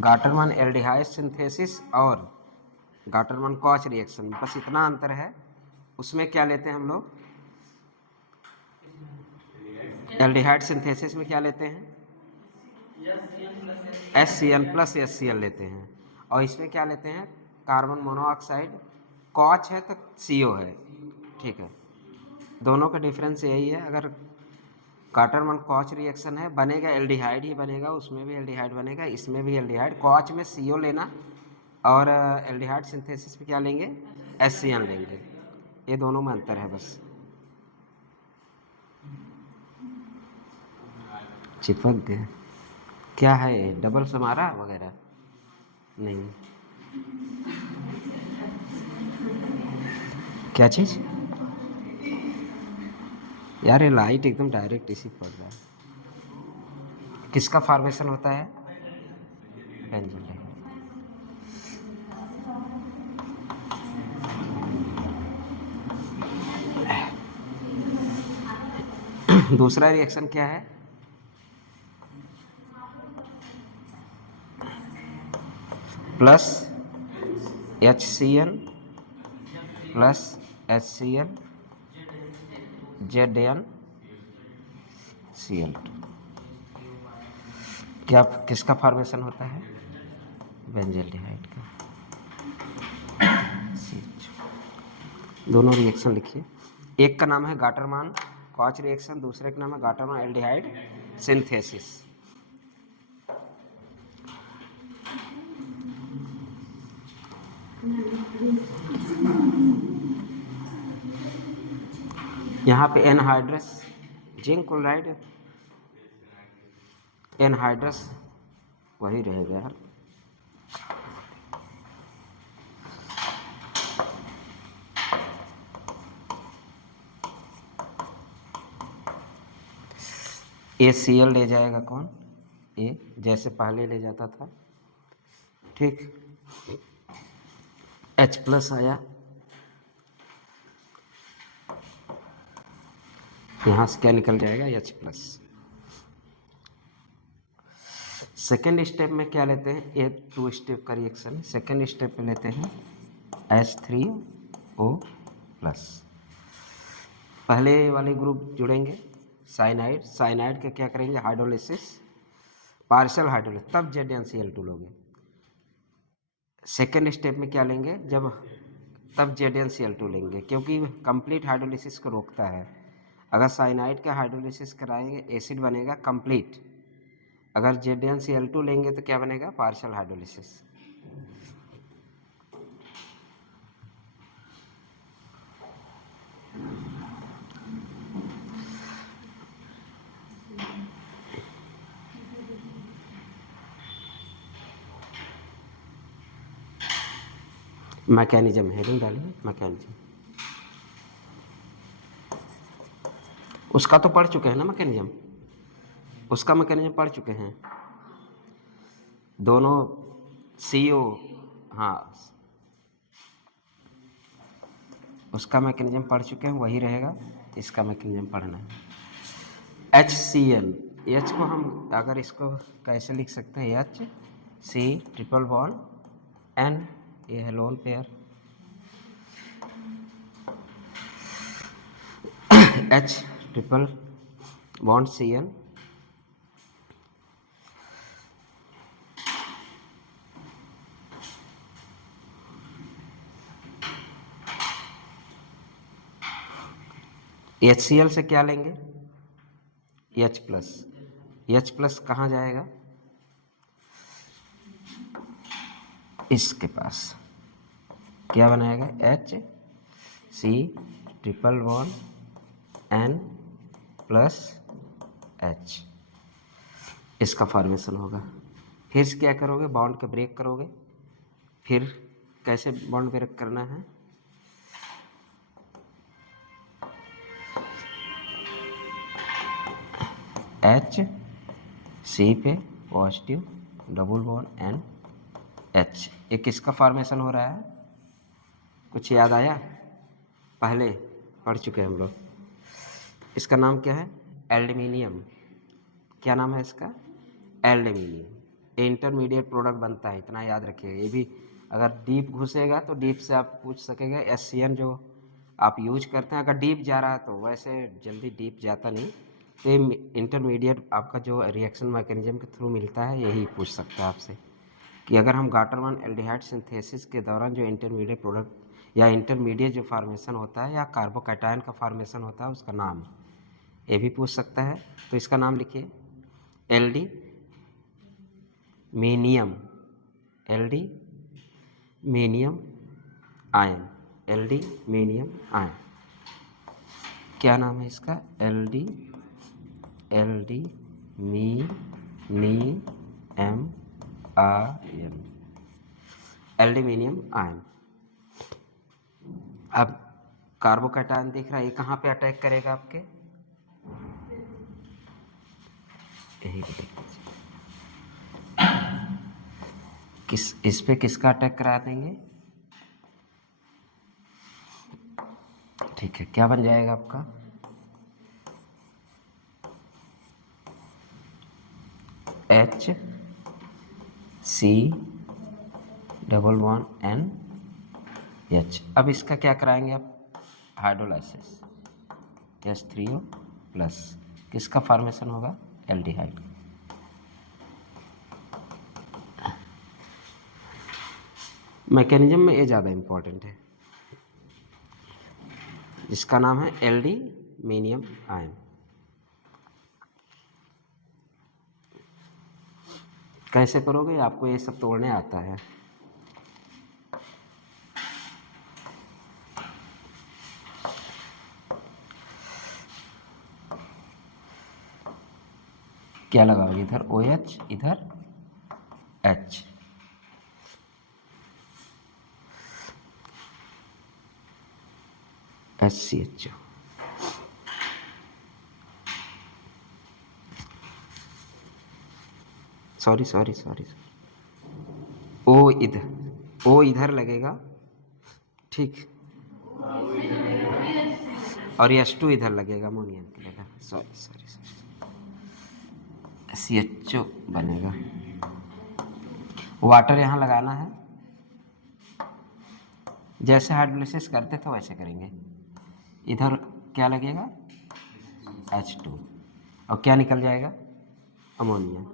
Gattermann aldehyde synthesis और Gattermann कॉच reaction, बस इतना अंतर है। उसमें क्या लेते हैं हम लोग, एल्डिहाइड सिंथेसिस में क्या लेते हैं, HCl+ लेते हैं, और इसमें क्या लेते हैं, कार्बन मोनोऑक्साइड। कॉच है तो CO है, ठीक है। दोनों का डिफरेंस यही है। अगर गाटरमैन कॉच रिएक्शन है, बनेगा एल्डिहाइड ही बनेगा, उसमें भी एल्डिहाइड बनेगा, इसमें भी एल्डिहाइड। कॉच में CO लेना और एल्डिहाइड सिंथेसिस में क्या लेंगे, HCl लेंगे। ये दोनों में अंतर है बस। चिपक गए क्या है ये, डबल समारा वगैरह नहीं, क्या चीज़ यार, ये लाइट एकदम डायरेक्ट इसी पड़ रहा है। किसका फॉर्मेशन होता है, बेंजीन डाइहाइड। दूसरा रिएक्शन क्या है, plus HCl plus HCl ZnCl2। क्या किसका फॉर्मेशन होता है, बेंजील्डिहाइड का। दोनों रिएक्शन लिखिए। एक का नाम है गाटरमैन कॉच रिएक्शन, दूसरे का नाम है गाटरमैन एल्डिहाइड सिंथेसिस। यहाँ पे एनहाइड्रस जिंक क्लोराइड, एनहाइड्रस वही रहेगा यार। HCl ले जाएगा कौन, ये जैसे पहले ले जाता था, ठीक। H+ आया, यहाँ से क्या निकल जाएगा, H+। सेकेंड स्टेप में क्या लेते हैं, ये 2 स्टेप का रिएक्शन है। सेकेंड स्टेप में लेते हैं H3O+। पहले वाले ग्रुप जुड़ेंगे साइनाइड, साइनाइड का क्या करेंगे, हाइड्रोलिसिस, पार्शियल हाइड्रोलिसिस, तब ZnCl2 लोगे। सेकेंड स्टेप में क्या लेंगे, जब तब ZnCl2 लेंगे, क्योंकि कंप्लीट हाइड्रोलिसिस को रोकता है। अगर साइनाइड का हाइड्रोलिसिस कराएंगे एसिड बनेगा कंप्लीट, अगर ZnCl2 लेंगे तो क्या बनेगा, पार्शियल हाइड्रोलिसिस। मैकेनिज्म हेडिंग डालिए, मैकेनिज्म। उसका तो पढ़ चुके हैं ना मैकेनिज्म, उसका मैकेनिज्म पढ़ चुके हैं दोनों। CO, हाँ उसका मैकेनिज्म पढ़ चुके हैं, वही रहेगा। इसका मैकेनिज्म पढ़ना है। HCl, H को हम अगर इसको कैसे लिख सकते हैं, HC∭N, ये है लोन पेयर, H∭Cl, HCl से क्या लेंगे, H+, कहाँ जाएगा, इसके पास क्या बनाएगा, HC∭N+H, इसका फॉर्मेशन होगा। फिर से क्या करोगे, बॉन्ड के ब्रेक करोगे। फिर कैसे बॉन्ड ब्रेक करना है, HC पे पॉजिटिव, डबल बॉन्ड NH। ये किसका फॉर्मेशन हो रहा है, कुछ याद आया, पहले पढ़ चुके हैं हम लोग। इसका नाम क्या है, एल्यूमिनियम। क्या नाम है इसका, एल्यूमिनियम। इंटरमीडिएट प्रोडक्ट बनता है, इतना याद रखिएगा। ये भी अगर डीप घुसेगा तो डीप से आप पूछ सकेंगे। SCN जो आप यूज करते हैं, अगर डीप जा रहा है तो वैसे जल्दी डीप जाता नहीं, तो इंटरमीडिएट आपका जो रिएक्शन मैकेनिज्म के थ्रू मिलता है, यही पूछ सकता है आपसे कि अगर हम गाटर-1 एल्डिहाइड सिंथेसिस के दौरान जो इंटरमीडिएट प्रोडक्ट या इंटरमीडिएट जो फार्मेशन होता है या कार्बोकैटायन का फार्मेशन होता है, उसका नाम ये भी पूछ सकता है। तो इसका नाम लिखिए एल्डी मीनियम, एल्डी मीनियम आयन, एल्डी मीनियम आयन। क्या नाम है इसका? एल्डी मीनियम आयन, एल्यूमिनियम आयन। अब कार्बोकैटायन दिख रहा है, ये कहाँ पे अटैक करेगा आपके? यही पे देख लीजिए, इस पे किसका अटैक करा देंगे? ठीक है, क्या बन जाएगा आपका? HCN। अब इसका क्या कराएंगे आप? हाइड्रोलाइसिस, H3O प्लस, किसका फॉर्मेशन होगा? एल्डिहाइड। मैकेनिज्म में ये ज़्यादा इम्पोर्टेंट है, जिसका नाम है एल्यूमिनियम आयन। कैसे करोगे? आपको ये सब तोड़ने आता है। क्या लगाओगे? इधर OH, इधर H, HCHO। सॉरी, O इधर लगेगा, ठीक, और H2 इधर लगेगा, अमोनियम निकलेगा। सॉरी, CHO बनेगा। वाटर यहाँ लगाना है, जैसे हाइड्रोलिसिस करते थे वैसे करेंगे। इधर क्या लगेगा? H2, और क्या निकल जाएगा? अमोनिया।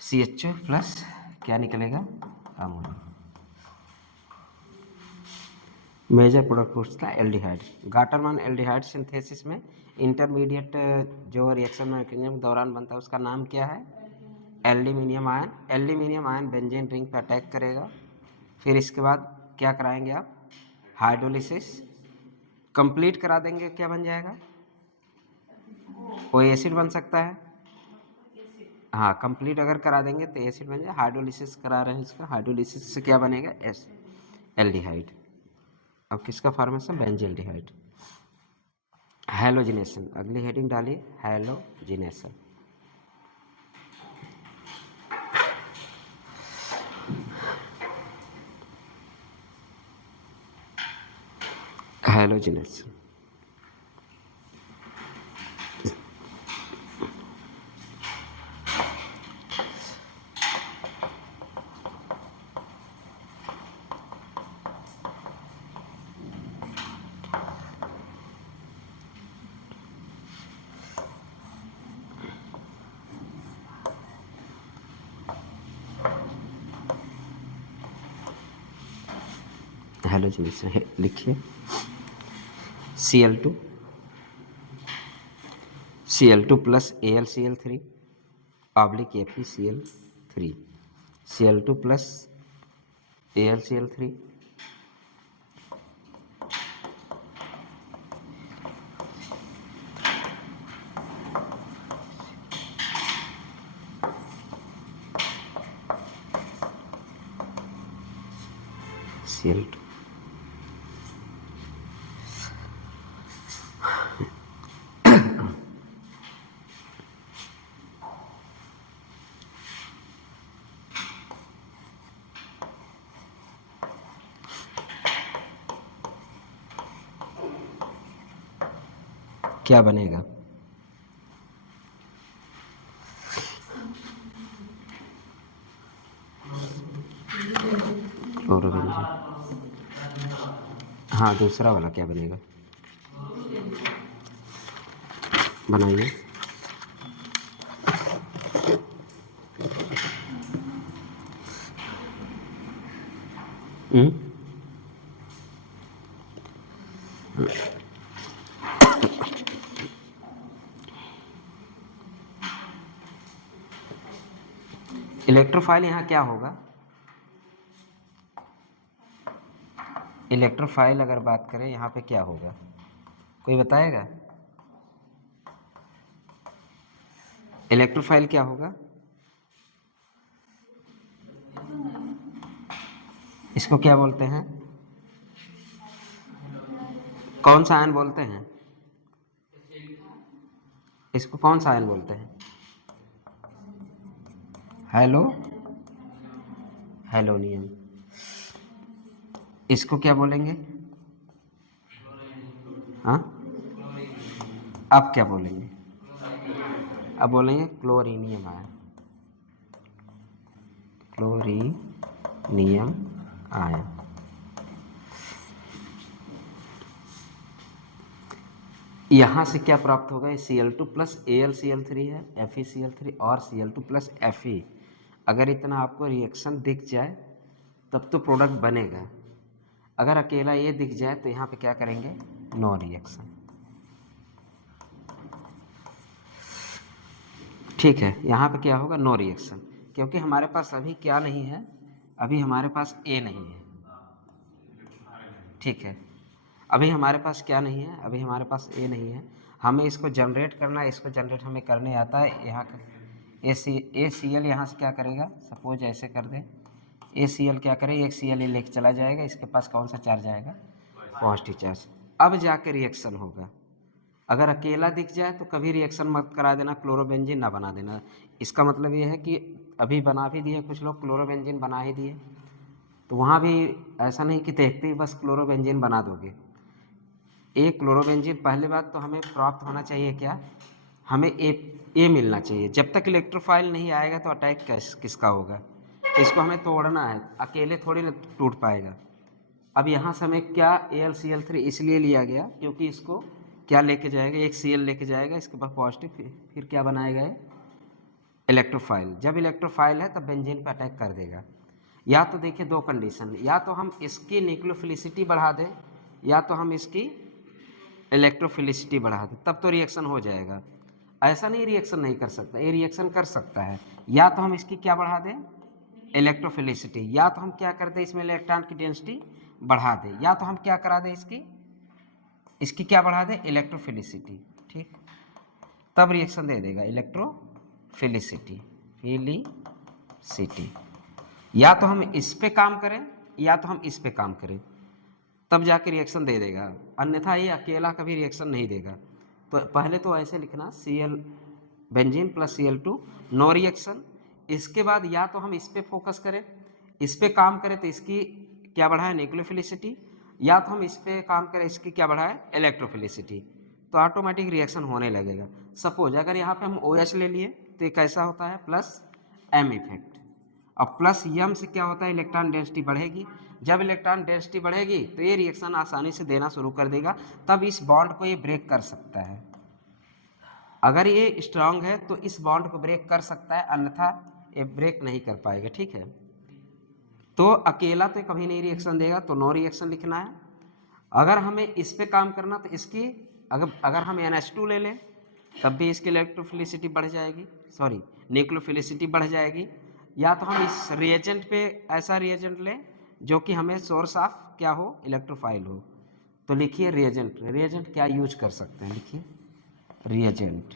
CHO प्लस क्या निकलेगा? अमोनिया। मेजर प्रोडक्ट उसका एल्डिहाइड। गाटर-1 एल्डिहाइड सिंथेसिस में इंटरमीडिएट जो रिएक्शन मैकेनिज्म के दौरान बनता है, उसका नाम क्या है? Aluminium ion. Aluminium ion benzene ring पर अटैक करेगा। फिर इसके बाद क्या कराएंगे आप? हाइड्रोलिसिस कंप्लीट करा देंगे, क्या बन जाएगा? कोई एसिड बन सकता है। हाँ, कंप्लीट अगर करा देंगे तो एसिड बन जाए। हाइड्रोलिसिस करा रहे हैं इसका, हाइड्रोलिसिस से क्या बनेगा? एल्डिहाइड। अब किसका फॉर्मेशन? बेंजील्डिहाइड। हैलोजिनेशन, अगली हेडिंग डालिए, हैलोजिनेशन। हैलोजिनेशन, हैलोजिनेशन लिखिए। Cl2 plus AlCl3 oblique FeCl3, Cl2 plus AlCl3 Cl2। क्या बनेगा? क्लोरोबेंजीन। हाँ, दूसरा वाला क्या बनेगा, बनाइए। इलेक्ट्रोफाइल यहाँ क्या होगा, इलेक्ट्रोफाइल अगर बात करें यहाँ पे क्या होगा, कोई बताएगा? इलेक्ट्रोफाइल क्या होगा? इसको क्या बोलते हैं, कौन सा आयन बोलते हैं, इसको कौन सा आयन बोलते हैं? हेलो, हेलोनियम। इसको क्या बोलेंगे? हाँ, अब क्या बोलेंगे? अब बोलेंगे क्लोरीनियम आयन, क्लोरीनियम आयन। यहाँ से क्या प्राप्त होगा, Cl2 प्लस AlCl3 है, FeCl3 और Cl2 प्लस Fe। अगर इतना आपको रिएक्शन दिख जाए तब तो प्रोडक्ट बनेगा, अगर अकेला ये दिख जाए तो यहाँ पे क्या करेंगे, नो रिएक्शन। ठीक है, यहाँ पे क्या होगा, नो रिएक्शन, क्योंकि हमारे पास अभी क्या नहीं है, अभी हमारे पास ए नहीं है। ठीक है, अभी हमारे पास क्या नहीं है, अभी हमारे पास ए नहीं है, हमें इसको जनरेट करना है, इसको जनरेट हमें करने आता है। यहाँ का ACl यहाँ से क्या करेगा, सपोज ऐसे कर दें, ACl क्या करेगा, एक Cl लेके चला जाएगा, इसके पास कौन सा चार्ज आएगा, पॉजिटिव चार्ज। अब जाके रिएक्शन होगा, अगर अकेला दिख जाए तो कभी रिएक्शन मत करा देना, क्लोरोबेंजीन ना बना देना। इसका मतलब ये है कि अभी बना भी दिए कुछ लोग, क्लोरोबेंजीन बना ही दिए, तो वहाँ भी ऐसा नहीं कि देखते ही बस क्लोरोबेंजीन बना दोगे। एक क्लोरोबेंजीन, पहली बात तो हमें प्राप्त होना चाहिए क्या, हमें ए मिलना चाहिए। जब तक इलेक्ट्रोफाइल नहीं आएगा तो अटैक किसका होगा, तो इसको हमें तोड़ना है, अकेले थोड़ी ना टूट पाएगा। अब यहाँ से हमें क्या AlCl3 इसलिए लिया गया क्योंकि इसको क्या लेके जाएगा, एक Cl लेके जाएगा, इसके पास पॉजिटिव, फिर क्या बनाएगा, इलेक्ट्रोफाइल। जब इलेक्ट्रोफाइल है तब बेंजीन पे अटैक कर देगा। या तो देखिए दो कंडीशन, या तो हम इसकी न्यूक्लियोफिलिसिटी बढ़ा दें, या तो हम इसकी इलेक्ट्रोफिलिसिटी बढ़ा दें, तब तो रिएक्शन हो जाएगा। ऐसा नहीं रिएक्शन नहीं कर सकता, ये रिएक्शन कर सकता है। या तो हम इसकी क्या बढ़ा दें, इलेक्ट्रोफिलिसिटी, या तो हम क्या कर दें, इसमें इलेक्ट्रॉन की डेंसिटी बढ़ा दें, या तो हम क्या करा दें, इसकी क्या बढ़ा दें, इलेक्ट्रोफिलिसिटी। ठीक, तब रिएक्शन दे देगा, इलेक्ट्रोफिलिसिटी, फिलिसिटी। या तो हम इस पे काम करें, या तो हम इस पे काम करें, तब जाके रिएक्शन दे देगा, अन्यथा ये अकेला कभी रिएक्शन नहीं देगा। तो पहले तो ऐसे लिखना, Cl benzene plus Cl2 no reaction. इसके बाद या तो हम इस पे फोकस करें, इस पे काम करें तो इसकी क्या बढ़ाए, न्यूक्लियोफिलिसिटी, या तो हम इस पे काम करें, इसकी क्या बढ़ाए, इलेक्ट्रोफिलिसिटी, तो ऑटोमेटिक रिएक्शन होने लगेगा। सपोज अगर यहाँ पे हम OH ले लिए तो ये कैसा होता है, प्लस M इफेक्ट। अब प्लस यम से क्या होता है, इलेक्ट्रॉन डेंसिटी बढ़ेगी, जब इलेक्ट्रॉन डेंसिटी बढ़ेगी तो ये रिएक्शन आसानी से देना शुरू कर देगा, तब इस बॉन्ड को ये ब्रेक कर सकता है। अगर ये स्ट्रांग है तो इस बॉन्ड को ब्रेक कर सकता है, अन्यथा ये ब्रेक नहीं कर पाएगा। ठीक है, तो अकेला तो कभी नहीं रिएक्शन देगा, तो नो रिएक्शन लिखना है। अगर हमें इस पे काम करना तो इसकी अगर हम NH2 ले लें तब भी इसकी इलेक्ट्रोफिलिसिटी बढ़ जाएगी, सॉरी न्यूक्लियोफिलिसिटी बढ़ जाएगी। या तो हम इस रिएजेंट पे ऐसा रिएजेंट लें जो कि हमें सोर्स ऑफ क्या हो, इलेक्ट्रोफाइल हो, तो लिखिए रिएजेंट। रिएजेंट क्या यूज कर सकते हैं, लिखिए रिएजेंट।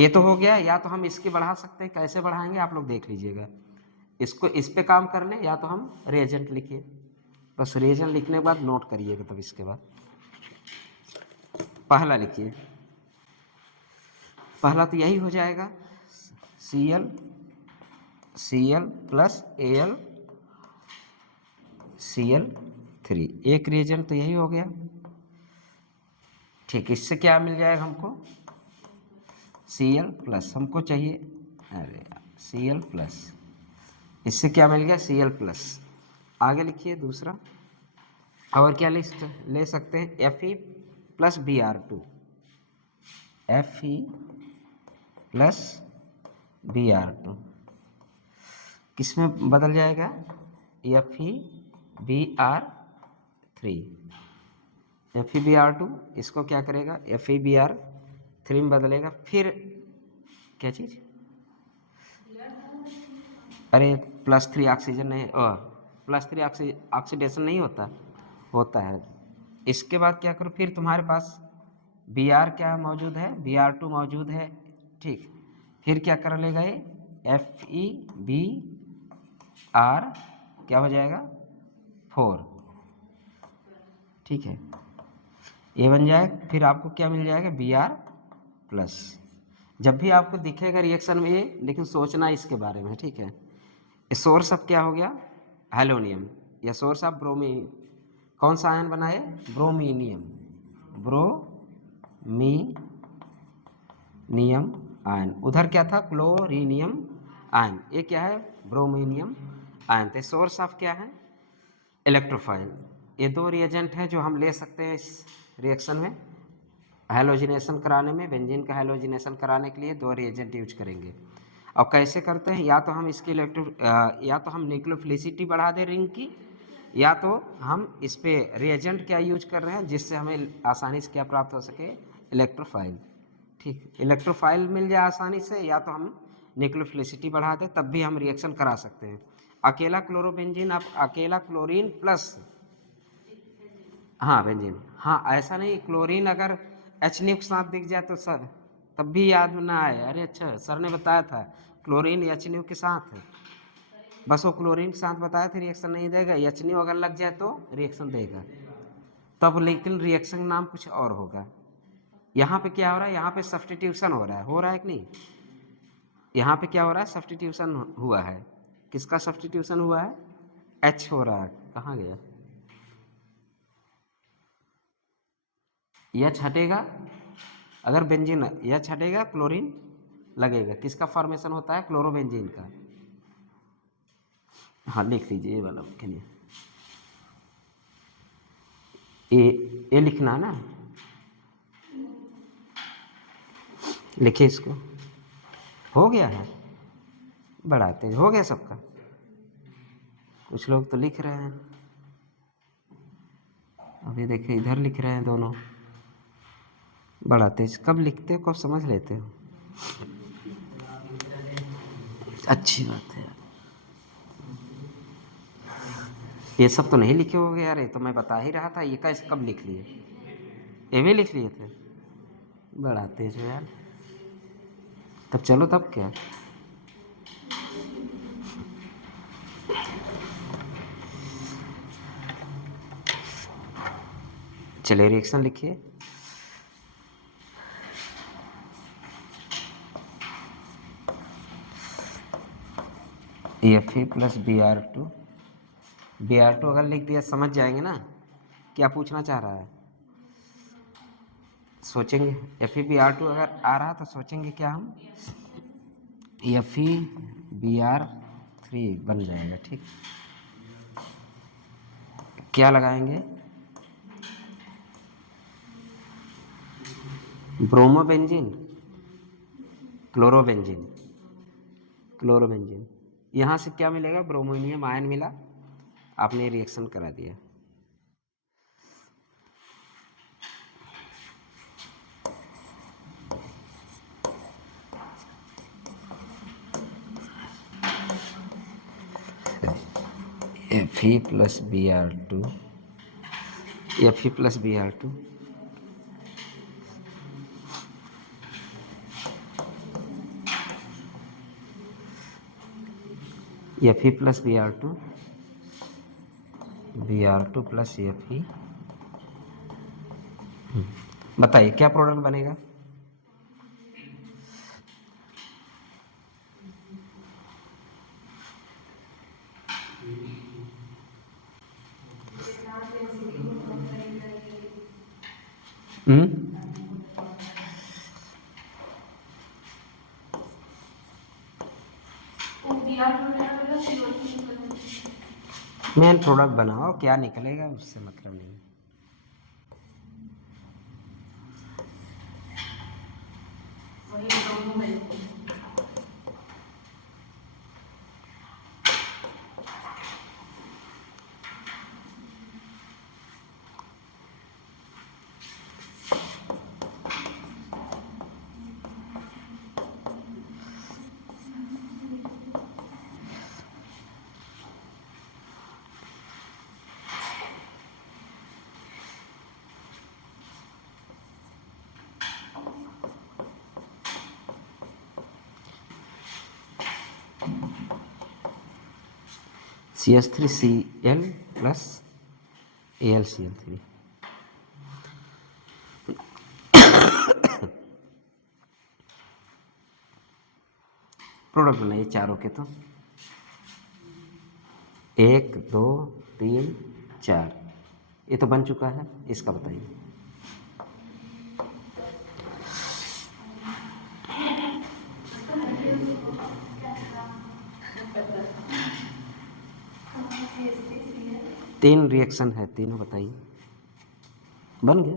ये तो हो गया, या तो हम इसकी बढ़ा सकते हैं, कैसे बढ़ाएंगे आप लोग देख लीजिएगा। इसको इस पे काम कर लें, या तो हम रिएजेंट लिखिए, बस रिएजेंट लिखने के बाद नोट करिएगा। तब इसके बाद पहला लिखिए, पहला तो यही हो जाएगा, Cl प्लस AlCl3, एक रिएजेंट तो यही हो गया। ठीक, इससे क्या मिल जाएगा हमको, Cl प्लस, हमको चाहिए, अरे Cl प्लस, इससे क्या मिल गया Cl+। आगे लिखिए दूसरा, और क्या ले सकते हैं Fe+Br2, Fe+Br2 किस में बदल जाएगा? Fe_Br3, Fe_Br2 इसको क्या करेगा? Fe_Br3 में बदलेगा। फिर क्या चीज़? अरे +3 ऑक्सीजन नहीं, +3 ऑक्सीडेशन नहीं होता? होता है। इसके बाद क्या करो, फिर तुम्हारे पास Br क्या मौजूद है? Br2 मौजूद है, ठीक। फिर क्या कर लेगा ये? Fe_Br क्या हो जाएगा? 4, ठीक है, ये बन जाए। फिर आपको क्या मिल जाएगा? Br+। जब भी आपको दिखेगा रिएक्शन में ये, लेकिन सोचना इसके बारे में, ठीक है। सोर्स ऑफ क्या हो गया? हेलोनियम, या सोर्स ऑफ ब्रोमीन। कौन सा आयन बनाए? ब्रोमीनियम, ब्रोमीनियम आयन। उधर क्या था? क्लोरीनियम आयन। ये क्या है? ब्रोमीनियम आयन। तो सोर्स ऑफ क्या है? इलेक्ट्रोफाइल। ये दो रिएजेंट हैं जो हम ले सकते हैं इस रिएक्शन में। हैलोजिनेशन कराने में, बेंजीन का हैलोजिनेशन कराने के लिए दो रिएजेंट यूज करेंगे। और कैसे करते हैं? या तो हम इसकी या तो हम न्यूक्लियोफिलिसिटी बढ़ा दें रिंग की, या तो हम इस पे रिएजेंट क्या यूज कर रहे हैं जिससे हमें आसानी से क्या प्राप्त हो सके? इलेक्ट्रोफाइल, ठीक। इलेक्ट्रोफाइल मिल जाए आसानी से, या तो हम न्यूक्लियोफिलिसिटी बढ़ा दें, तब भी हम रिएक्शन करा सकते हैं। अकेला क्लोरोबेंजीन, आप अकेला क्लोरीन प्लस, हाँ बेंजीन, हाँ ऐसा नहीं, क्लोरीन अगर HNO के साथ दिख जाए तो सर तब भी याद ना आए, अरे अच्छा सर ने बताया था क्लोरीन HNO के साथ है, बस वो क्लोरीन के साथ बताया था रिएक्शन नहीं देगा। HNO अगर लग जाए तो रिएक्शन देगा तब, लेकिन रिएक्शन नाम कुछ और होगा। यहाँ पे क्या हो रहा है? यहाँ पे सब्स्टिट्यूशन हो रहा है कि नहीं? यहाँ पे क्या हो रहा है? सब्स्टिट्यूशन हुआ है। किसका सब्स्टिट्यूशन हुआ है? H हो रहा है। कहाँ गया? H हटेगा, अगर बेंजीन H हटेगा क्लोरीन लगेगा। किसका फॉर्मेशन होता है? क्लोरोबेंजीन का। हाँ लिख लीजिए ये वाला के लिए, ए लिखना ना, लिखिए इसको। हो गया है, बड़ा तेज हो गया सबका। कुछ लोग तो लिख रहे हैं, अभी देखिए इधर लिख रहे हैं दोनों। बड़ा तेज कब लिखते हो, कब समझ लेते हो? अच्छी बात है यार। ये सब तो नहीं लिखे होगे यार, ये तो मैं बता ही रहा था। ये कैसे कब लिख लिए? ये भी लिख लिए थे? बड़ा तेज हो यार। तब चलो, तब क्या, चलिए रिएक्शन लिखिए। Fe+Br2, Br2 अगर लिख दिया समझ जाएंगे ना क्या पूछना चाह रहा है। सोचेंगे Fe_Br2 अगर आ रहा तो सोचेंगे क्या हम? Fe_Br3 बन जाएगा, ठीक। क्या लगाएंगे? Bromobenzene, chlorobenzene, chlorobenzene. यहाँ से क्या मिलेगा? ब्रोमोनियम आयन मिला, आपने रिएक्शन करा दिया। Fe+Br2, Fe+Br2, Fe+Br2, Br2 plus Fe। बताइए क्या प्रोडक्ट बनेगा? मेन प्रोडक्ट बनाओ, क्या निकलेगा उससे मतलब नहीं। CH3Cl plus AlCl3। प्रोडक्ट बनाइए चारों के, तो 1 2 3 4, ये तो बन चुका है, इसका बताइए। तीन रिएक्शन है, तीनों बताइए। बन गया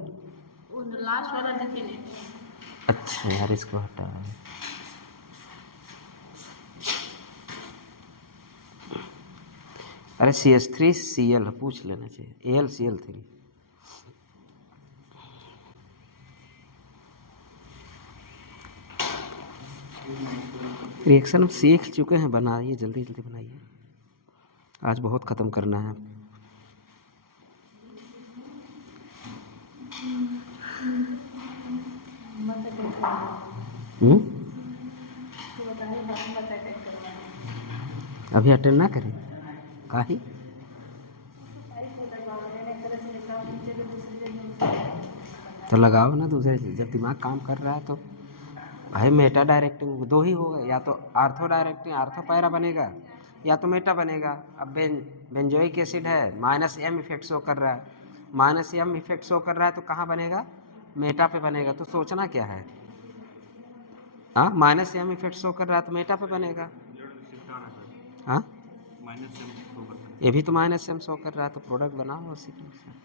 लास्ट वाला डेफिनेट। अच्छा यार, इसको हटा। अरे CH3Cl पूछ लेना चाहिए, AlCl3। रिएक्शन हम सीख चुके हैं, बनाइए जल्दी जल्दी बनाइए, आज बहुत ख़त्म करना है। अभी अटेंड ना करें काहे? तो लगाओ ना दूसरे, जब दिमाग काम कर रहा है तो। भाई मेटा डायरेक्टिंग दो ही होगा, या तो आर्थो डायरेक्टिंग आर्थो पैरा बनेगा, या तो मेटा बनेगा। अब बेंजोइक एसिड है, -m इफेक्ट शो कर रहा है, -m इफेक्ट शो कर रहा है, तो कहाँ बनेगा? मेटा पे बनेगा। तो सोचना क्या है? हाँ, -m इफेक्ट शो कर रहा है तो मेटा पे बनेगा। हाँ, ये भी तो -m शो कर रहा है, तो प्रोडक्ट बनाओ उसी से।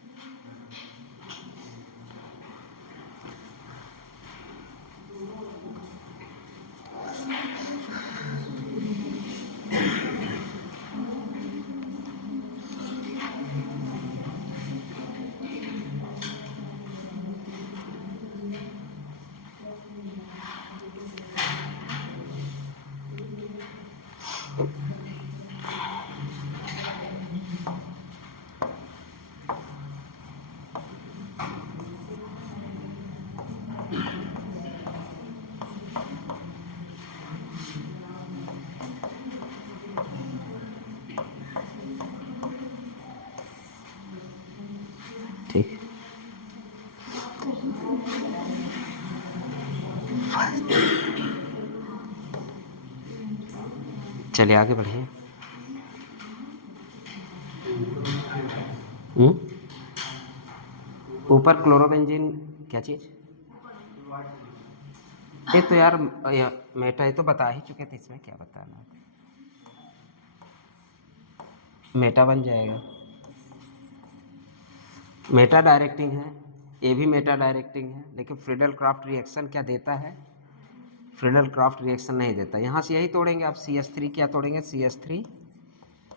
ठीक, चलिए आगे बढ़िए। ऊपर क्लोरोबेंजीन क्या चीज़? ये तो यार मेटा ये तो बता ही चुके थे, इसमें क्या बताना। मेटा बन जाएगा, मेटा डायरेक्टिंग है, ये भी मेटा डायरेक्टिंग है, लेकिन फ्रीडल क्राफ्ट रिएक्शन क्या देता है? फ्रीडल क्राफ्ट रिएक्शन नहीं देता। यहाँ से यही तोड़ेंगे आप, CH3 क्या तोड़ेंगे? CH3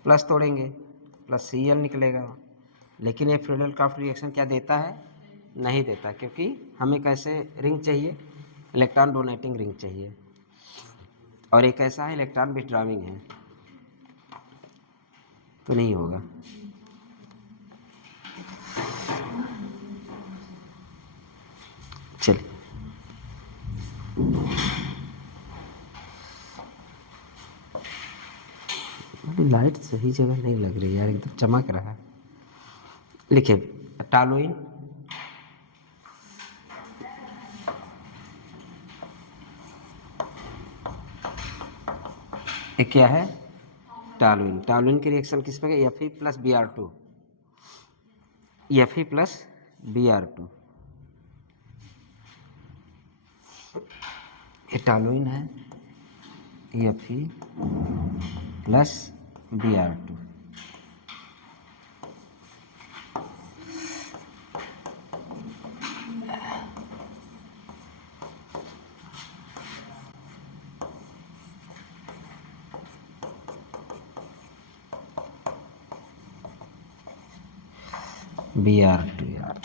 प्लस तोड़ेंगे, प्लस Cl निकलेगा। लेकिन ये फ्रीडल क्राफ्ट रिएक्शन क्या देता है? नहीं देता, क्योंकि हमें कैसे रिंग चाहिए? इलेक्ट्रॉन डोनेटिंग रिंग चाहिए, और एक ऐसा है इलेक्ट्रॉन विथड्रॉइंग है, तो नहीं होगा। चलिए, लाइट सही जगह नहीं लग रही यार, एकदम चमक रहा है। लिखिए टालोइन, ये क्या है? टालोइन। टालोइन की रिएक्शन किस पे? Fe plus Br2, Fe plus Br2, ये टालोइन है, Fe प्लस Br2। Br2 यार,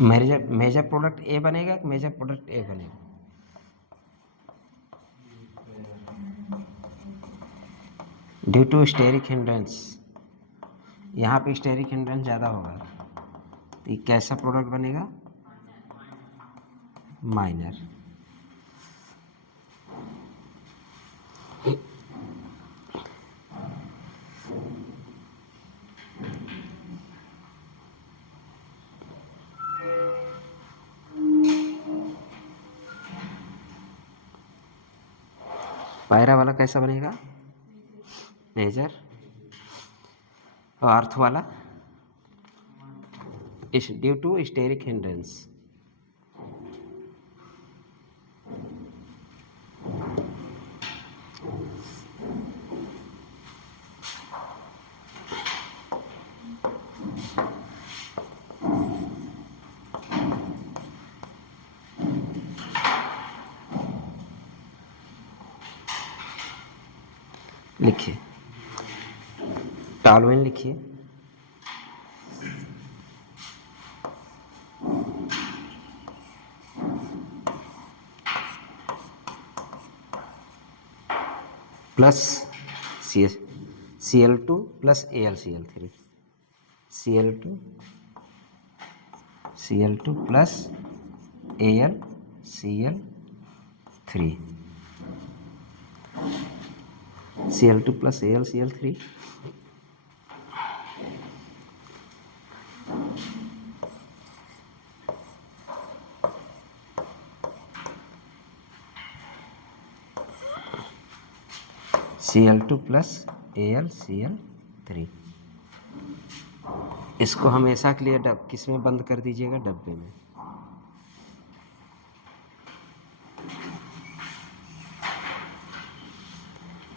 मेजर प्रोडक्ट ए बनेगा कि मेजर प्रोडक्ट ए बनेगा? ड्यू टू स्टेरिक हिंड्रेंस, यहाँ पे स्टेरिक हिंड्रेंस ज़्यादा होगा, तो ये कैसा प्रोडक्ट बनेगा? माइनर। पायरा वाला कैसा बनेगा? मेजर। और अर्थ वाला इस ड्यू टू स्टेरिक हिंड्रेंस। लिखिए, टॉलुएन लिखिए। Plus Cl2 plus AlCl3, Cl2 plus AlCl3, Cl2 plus AlCl3। Cl2 plus AlCl3। इसको हमेशा के लिए किस में बंद कर दीजिएगा? डब्बे में।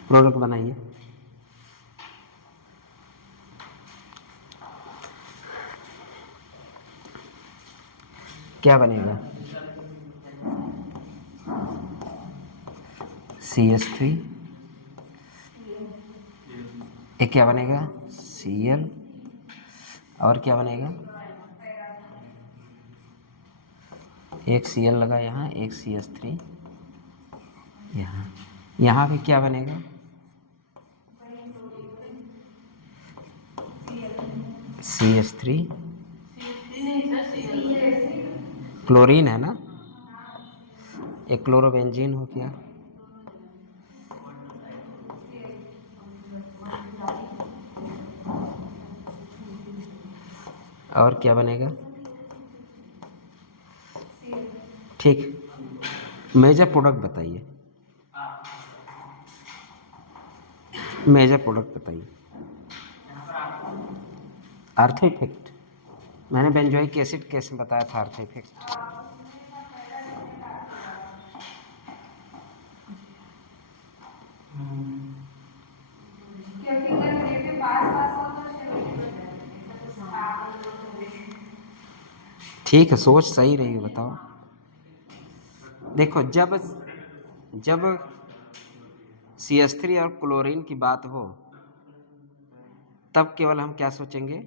प्रोडक्ट बनाइए। क्या बनेगा? CH3, एक क्या बनेगा? Cl, और क्या बनेगा? एक Cl लगा यहाँ, एक CH3 यहाँ। यहाँ पे क्या बनेगा? CH3, क्लोरीन है ना, एक क्लोरोबेंजीन हो गया। और क्या बनेगा? ठीक, मेजर प्रोडक्ट बताइए, मेजर प्रोडक्ट बताइए। अर्थ इफेक्ट, मैंने बेंजोइक एसिड कैसे बताया था अर्थ इफेक्ट? ठीक है, सोच सही रही है, बताओ। देखो, जब CH3 और क्लोरीन की बात हो तब केवल हम क्या सोचेंगे?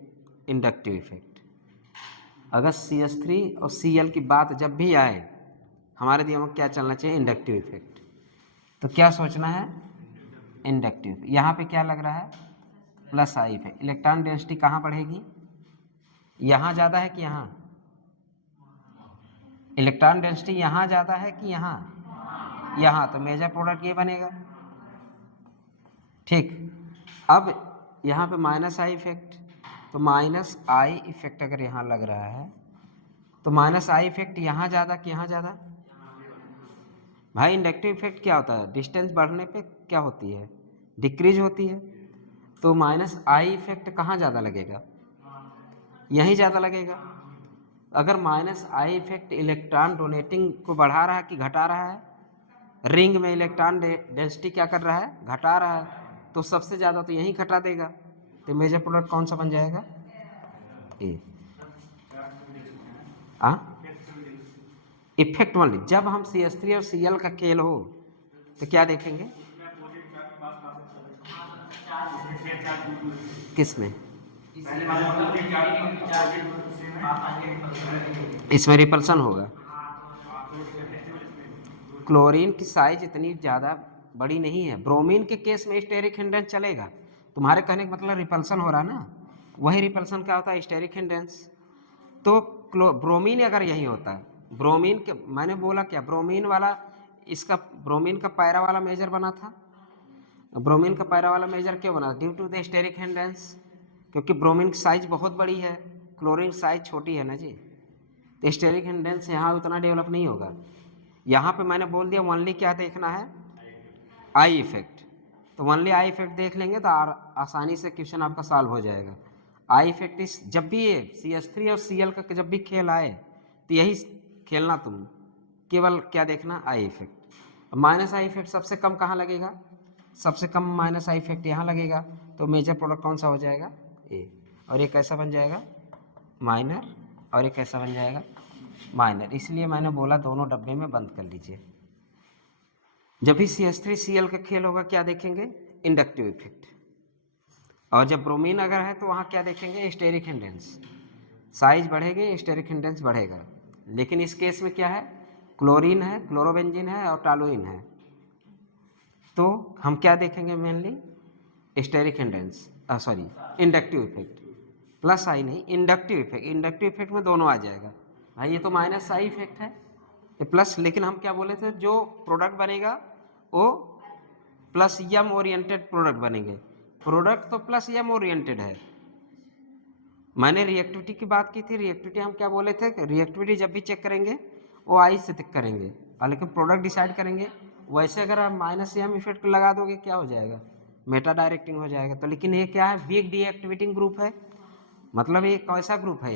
Inductive effect. अगर CH3 और Cl की बात जब भी आए हमारे दिमाग में क्या चलना चाहिए? Inductive effect. तो क्या सोचना है? इंडक्टिव। यहाँ पे क्या लग रहा है? Plus I effect. Electron density कहाँ बढ़ेगी? यहाँ ज़्यादा है कि यहाँ? इलेक्ट्रॉन डेंसिटी यहाँ ज़्यादा है कि यहाँ? यहाँ। तो मेजर प्रोडक्ट ये बनेगा। ठीक, अब यहाँ पे माइनस आई इफेक्ट, तो माइनस आई इफेक्ट अगर यहाँ लग रहा है तो माइनस आई इफेक्ट यहाँ ज़्यादा कि यहाँ ज़्यादा? भाई, इंडक्टिव इफेक्ट क्या होता है? डिस्टेंस बढ़ने पे क्या होती है? डिक्रीज होती है। तो माइनस आई इफेक्ट कहाँ ज़्यादा लगेगा? यहीं ज़्यादा लगेगा। अगर minus I effect electron donating को बढ़ा रहा है कि घटा रहा है, रिंग में इलेक्ट्रॉन डेंसिटी क्या कर रहा है, घटा रहा है, तो सबसे ज़्यादा तो यही घटा देगा, तो मेजर प्रोडक्ट कौन सा बन जाएगा, ए। इफेक्ट ओनली, जब हम CH3 और Cl का खेल हो तो क्या देखेंगे, किसमें, इसमें रिपल्सन होगा। क्लोरीन की साइज इतनी ज़्यादा बड़ी नहीं है। ब्रोमीन के केस में स्टेरिक हिंड्रेंस चलेगा। तुम्हारे कहने का मतलब रिपल्सन हो रहा है ना, वही रिपल्सन क्या होता है, स्टेरिक हिंड्रेंस। तो ब्रोमीन अगर यही होता है, ब्रोमीन के मैंने बोला क्या, ब्रोमीन वाला इसका ब्रोमीन का पैरा वाला मेजर बना था। ब्रोमीन का पैरा वाला मेजर क्यों बना, due to the steric hindrance, क्योंकि ब्रोमीन की साइज बहुत बड़ी है, क्लोरीन साइज छोटी है ना जी, तो स्टेरिक हिंड्रेंस यहाँ उतना डेवलप नहीं होगा। यहाँ पे मैंने बोल दिया ओनली क्या देखना है, आई इफेक्ट, तो ओनली आई इफेक्ट देख लेंगे तो आसानी से क्वेश्चन आपका सॉल्व हो जाएगा। आई इफेक्ट इस जब भी ये CH3 और Cl का जब भी खेल आए तो यही खेलना, तुम केवल क्या देखना, I effect. Minus I effect सबसे कम कहाँ लगेगा, सबसे कम माइनस आई इफेक्ट यहाँ लगेगा, तो मेजर प्रोडक्ट कौन सा हो जाएगा, ए। और ये कैसा बन जाएगा, माइनर, और ये कैसा बन जाएगा, माइनर। इसलिए मैंने बोला दोनों डब्बे में बंद कर लीजिए। जब भी CH3 Cl का खेल होगा क्या देखेंगे, इंडक्टिव इफेक्ट, और जब ब्रोमीन अगर है तो वहाँ क्या देखेंगे, स्टेरिक हिंड्रेंस। साइज बढ़ेगी, स्टेरिक हिंड्रेंस बढ़ेगा। लेकिन इस केस में क्या है, क्लोरीन है, क्लोरोबेंजीन है और टॉलुइन है, तो हम क्या देखेंगे mainly, steric hindrance, sorry inductive effect, plus I नहीं, इंडक्टिव इफेक्ट। इंडक्टिव इफेक्ट में दोनों आ जाएगा भाई, ये तो माइनस आई इफेक्ट है, ये प्लस, लेकिन हम क्या बोले थे, जो प्रोडक्ट बनेगा वो प्लस यम ओरिएंटेड प्रोडक्ट बनेंगे। प्रोडक्ट तो प्लस यम ओरिएंटेड है। मैंने रिएक्टिविटी की बात की थी, रिएक्टिविटी हम क्या बोले थे, रिएक्टिविटी जब भी चेक करेंगे वो आई से चेक करेंगे, और लेकिन प्रोडक्ट डिसाइड करेंगे। वैसे अगर आप माइनस यम इफेक्ट लगा दोगे क्या हो जाएगा, मेटा डायरेक्टिंग हो जाएगा। तो लेकिन ये क्या है, वीक डीएक्टिवेटिंग ग्रुप है, मतलब ये कैसा ग्रुप है,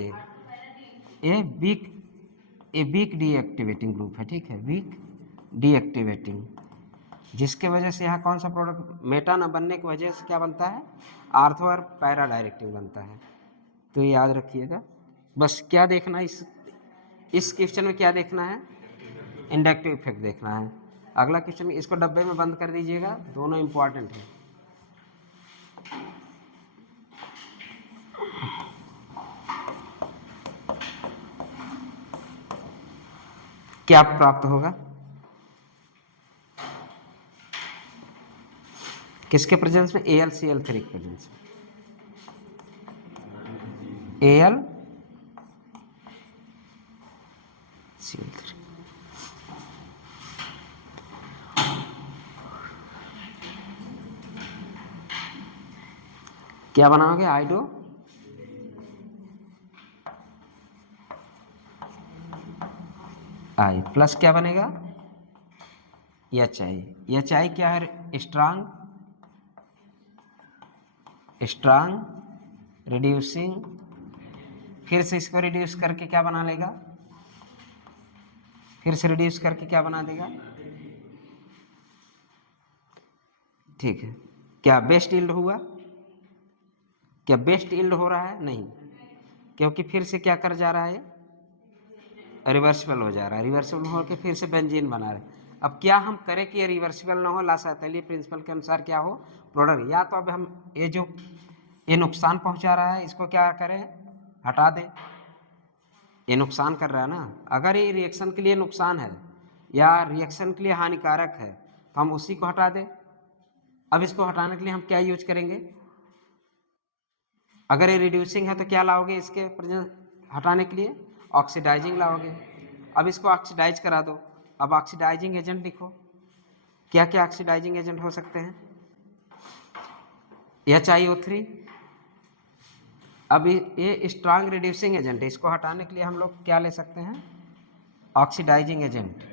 ये वीक डीएक्टिवेटिंग ग्रुप है, ठीक है, वीक डीएक्टिवेटिंग, जिसके वजह से यहाँ कौन सा प्रोडक्ट, मेटा न बनने की वजह से क्या बनता है, आर्थो और पैरा डायरेक्टिंग बनता है। तो ये याद रखिएगा। बस क्या देखना इस क्वेश्चन में क्या देखना है, इंडक्टिव इफेक्ट देखना है। अगला क्वेश्चन, इसको डब्बे में बंद कर दीजिएगा, दोनों इंपॉर्टेंट है। क्या प्राप्त होगा, किसके प्रेजेंस में, AlCl3 के प्रेजेंस में, AlCl3। क्या बनाओगे, आइडो आई प्लस क्या बनेगा, HI। HI क्या है, स्ट्रांग रिड्यूसिंग, फिर से इसको रिड्यूस करके क्या बना लेगा, फिर से रिड्यूस करके क्या बना देगा, ठीक है। क्या बेस्ट यील्ड हुआ, क्या बेस्ट यील्ड हो रहा है, नहीं, क्योंकि फिर से क्या कर जा रहा है, रिवर्सिबल हो जा रहा है, रिवर्सिबल होकर फिर से बेंजीन बना रहे। अब क्या हम करें कि ये रिवर्सिबल ना हो, लासातली प्रिंसिपल के अनुसार क्या हो, प्रोडक्ट, या तो अब हम ये नुकसान पहुंचा रहा है, इसको क्या करें, हटा दें। ये नुकसान कर रहा है ना, अगर ये रिएक्शन के लिए नुकसान है या रिएक्शन के लिए हानिकारक है तो हम उसी को हटा दें। अब इसको हटाने के लिए हम क्या यूज करेंगे, अगर ये रिड्यूसिंग है तो क्या लाओगे इसके प्रेजेंस हटाने के लिए, ऑक्सीडाइजिंग लाओगे। अब इसको ऑक्सीडाइज करा दो। अब ऑक्सीडाइजिंग एजेंट लिखो, क्या क्या ऑक्सीडाइजिंग एजेंट हो सकते हैं, HiO3। अब ये स्ट्रांग रिड्यूसिंग एजेंट है, इसको हटाने के लिए हम लोग क्या ले सकते हैं, ऑक्सीडाइजिंग एजेंट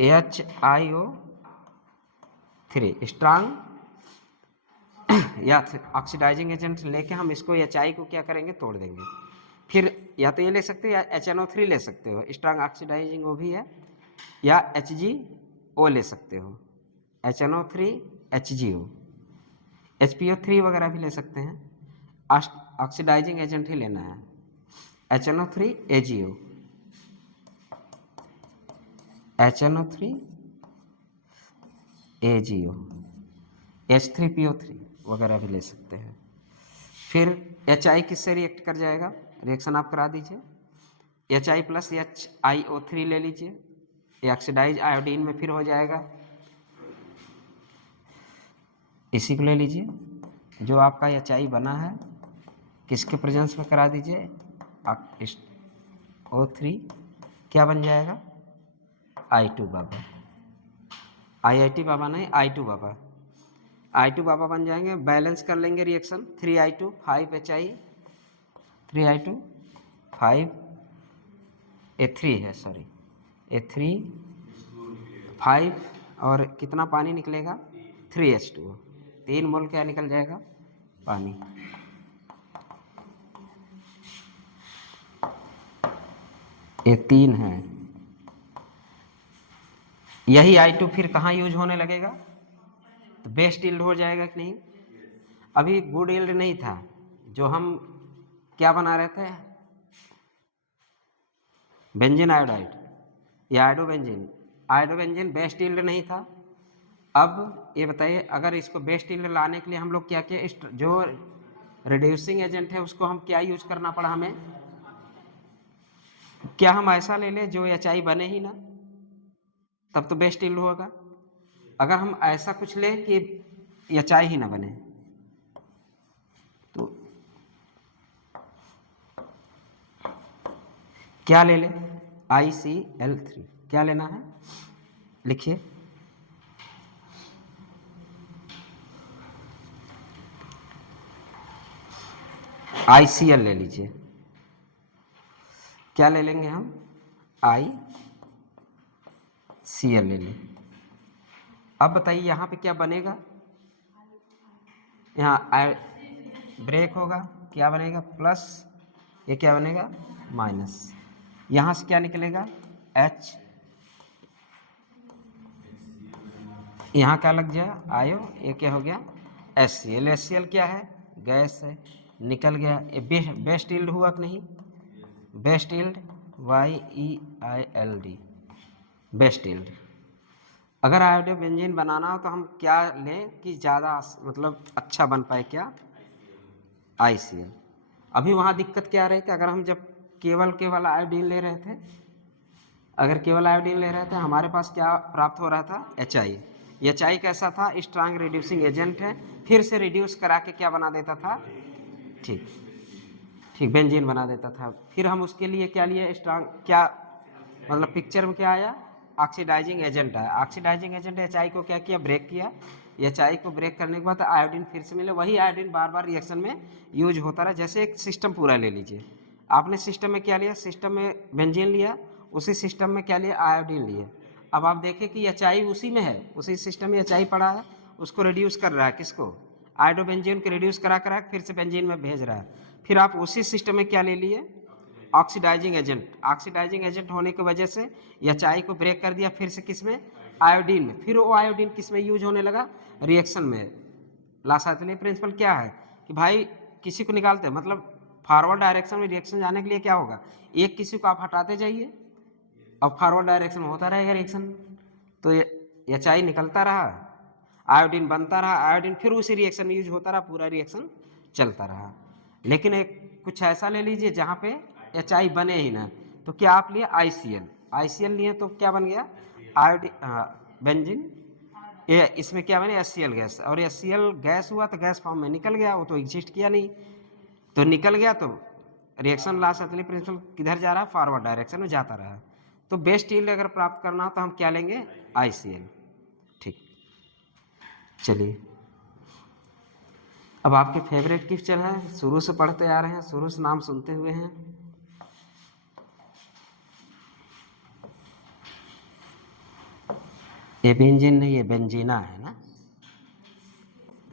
HiO3 स्ट्रांग या ऑक्सीडाइजिंग एजेंट लेके हम इसको HI को क्या करेंगे, तोड़ देंगे। फिर या तो ये ले सकते हो या HNO3 ले सकते हो, स्ट्रांग ऑक्सीडाइजिंग वो भी है, या HgO ले सकते हो, HNO3 HgO, HPO3 वगैरह भी ले सकते हैं। ऑक्सीडाइजिंग एजेंट ही लेना है, HNO3 AgO, HNO3 AgO, H3PO3 वगैरह भी ले सकते हैं। फिर HI किससे रिएक्ट कर जाएगा, रिएक्शन आप करा दीजिए, HI प्लस HiO3 ले लीजिए, ये ऑक्सीडाइज आयोडीन में फिर हो जाएगा, इसी को ले लीजिए। जो आपका HI बना है किसके प्रेजेंस में करा दीजिए, O3 क्या बन जाएगा, I2 बाबा, IIT बाबा नहीं, I2 बाबा, I2 बाबा बन जाएंगे। बैलेंस कर लेंगे reaction, 3I2 5HI, 3I2 5 A3 है, सॉरी A3 5 और कितना पानी निकलेगा, 3H2, 3 मोल क्या निकल जाएगा, पानी। ये 3 है, यही I2 फिर कहाँ यूज होने लगेगा, तो बेस्ट यील्ड हो जाएगा कि नहीं। अभी गुड यील्ड नहीं था, जो हम क्या बना रहे थे, बेंजीन आयोडाइड या आयोडोबेंजीन, आयोडोबेंजीन बेस्ट यील्ड नहीं था। अब ये बताइए, अगर इसको बेस्ट यील्ड लाने के लिए हम लोग क्या किए, जो रिड्यूसिंग एजेंट है उसको हम क्या यूज करना पड़ा हमें, क्या हम ऐसा ले लें जो HI बने ही ना, तब तो बेस्ट यील्ड होगा। अगर हम ऐसा कुछ लें कि HI ही ना बने, तो क्या ले लें, ICl3, क्या लेना है, लिखिए, ICl ले लीजिए। क्या ले लेंगे हम, ICl ले लें। अब बताइए यहाँ पे क्या बनेगा, यहाँ ब्रेक होगा, क्या बनेगा, प्लस, ये क्या बनेगा, माइनस, यहाँ से क्या निकलेगा, H, यहाँ क्या लग गया, आयो, ये क्या हो गया, HCl, HCl क्या है, गैस है, निकल गया। ये बेस्ट यील्ड हुआ कि नहीं, best yield, YEILD, best yield. अगर आयोडोबेंजीन बनाना हो तो हम क्या लें कि ज़्यादा मतलब अच्छा बन पाए, क्या, ICl। अभी वहाँ दिक्कत क्या रही थी, अगर हम जब केवल आयोडीन ले रहे थे, अगर केवल आयोडीन ले रहे थे, हमारे पास क्या प्राप्त हो रहा था, HI। HI कैसा था, स्ट्रांग रिड्यूसिंग एजेंट है, फिर से रिड्यूस करा के क्या बना देता था, ठीक ठीक बेंजीन बना देता था। फिर हम उसके लिए क्या लिए, स्ट्रांग, क्या मतलब पिक्चर में क्या आया, ऑक्सीडाइजिंग एजेंट आया। ऑक्सीडाइजिंग एजेंट HI को क्या किया, ब्रेक किया। HI को ब्रेक करने के बाद आयोडीन फिर से मिले, वही आयोडीन बार बार रिएक्शन में यूज होता रहा। जैसे एक सिस्टम पूरा ले लीजिए, आपने सिस्टम में क्या लिया, सिस्टम में बेंजीन लिया, उसी सिस्टम में क्या लिया, आयोडीन लिए। अब आप देखें कि HI उसी में है, उसी सिस्टम में HI पड़ा है, उसको रिड्यूस कर रहा है, किसको, आयोडोबेंजीन को रिड्यूस करा फिर से बेंजीन में भेज रहा है। फिर आप उसी सिस्टम में क्या ले लिए, ऑक्सीडाइजिंग एजेंट। ऑक्सीडाइजिंग एजेंट होने की वजह से HI को ब्रेक कर दिया, फिर से किस में, आयोडीन में। फिर वो आयोडीन किस में यूज होने लगा, रिएक्शन में। लासातली प्रिंसिपल क्या है कि भाई किसी को निकालते हैं, मतलब फॉरवर्ड डायरेक्शन में रिएक्शन जाने के लिए क्या होगा, एक किसी को आप हटाते जाइए और फॉरवर्ड डायरेक्शन में होता रहेगा रिएक्शन। तो HI निकलता रहा, आयोडीन बनता रहा, आयोडीन फिर उसी रिएक्शन में यूज होता रहा, पूरा रिएक्शन चलता रहा। लेकिन एक कुछ ऐसा ले लीजिए जहाँ पे HI बने ही ना, तो क्या आप लिए, ICl लिए, तो क्या बन गया, आयोडीन, बेंजीन, ये इसमें क्या बने, HCl गैस। और HCl गैस हुआ तो गैस फॉर्म में निकल गया, वो तो एग्जिस्ट किया नहीं, तो निकल गया तो रिएक्शन लासातली प्रिंसिपल किधर जा रहा है, फॉरवर्ड डायरेक्शन में जाता रहा। तो बेस्ट यील्ड अगर प्राप्त करना हो तो हम क्या लेंगे, ICl। ठीक, चलिए अब आपके फेवरेट पिक्चर है, शुरू से पढ़ते आ रहे हैं, शुरू से नाम सुनते हुए हैं, ये बेंजीन नहीं, ये बेंजीना है ना,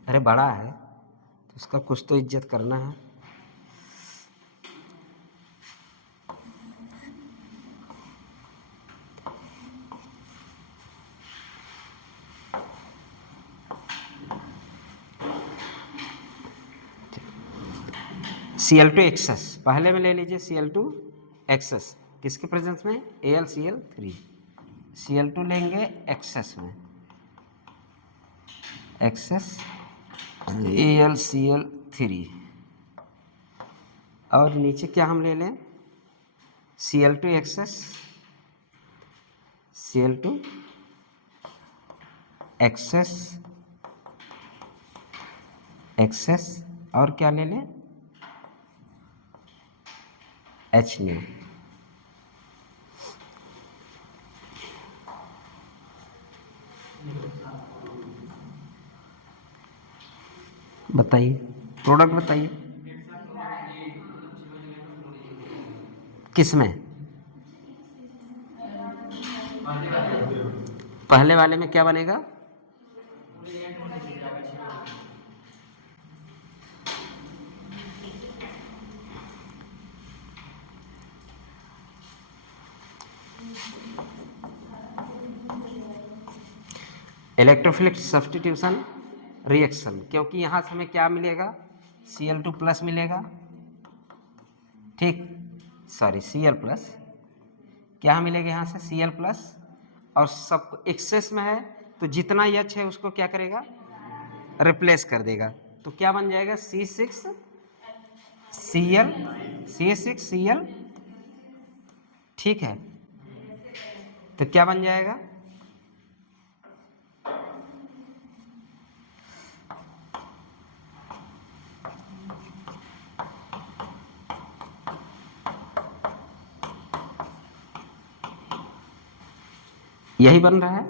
अरे बड़ा है तो उसका कुछ तो इज्जत करना है। Cl2 एक्सेस पहले में ले लीजिए, Cl2 एक्सेस किसके प्रेजेंस में, AlCl3, Cl2 लेंगे एक्सेस में, एक्सेस AlCl3, और नीचे क्या हम ले लें, Cl2 access, Cl2 access, access, और क्या ले लें, HNO। बताइए, प्रोडक्ट बताइए किस में, पहले वाले में क्या बनेगा, इलेक्ट्रोफिलिक सब्स्टिट्यूशन रिएक्शन, क्योंकि यहाँ से हमें क्या मिलेगा, Cl2 प्लस मिलेगा, ठीक, सॉरी Cl प्लस, क्या मिलेगा यहाँ से Cl प्लस, और सब एक्सेस में है तो जितना H है उसको क्या करेगा, रिप्लेस कर देगा, तो क्या बन जाएगा C6Cl, ठीक है, तो क्या बन जाएगा, यही बन रहा है।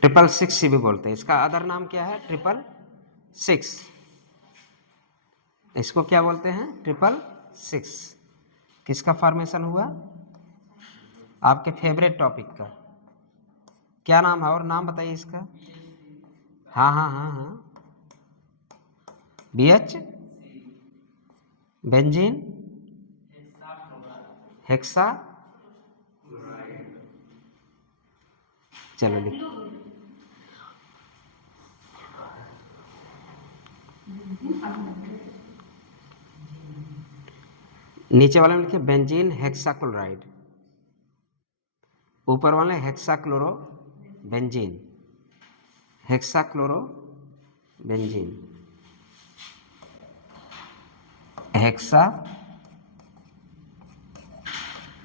ट्रिपल सिक्स भी बोलते हैं, इसका अदर नाम क्या है, 666, इसको क्या बोलते हैं, 666। किसका फॉर्मेशन हुआ, आपके फेवरेट टॉपिक का, क्या नाम है, और नाम बताइए इसका, हाँ हाँ हाँ हाँ, BH बेंजीन हेक्सा, चलो लिख, नीचे वाले में लिखिए बेंजीन हेक्साक्लोराइड, ऊपर वाले हेक्साक्लोरो बेंजीन, हेक्साक्लोरो बेंजीन, हेक्सा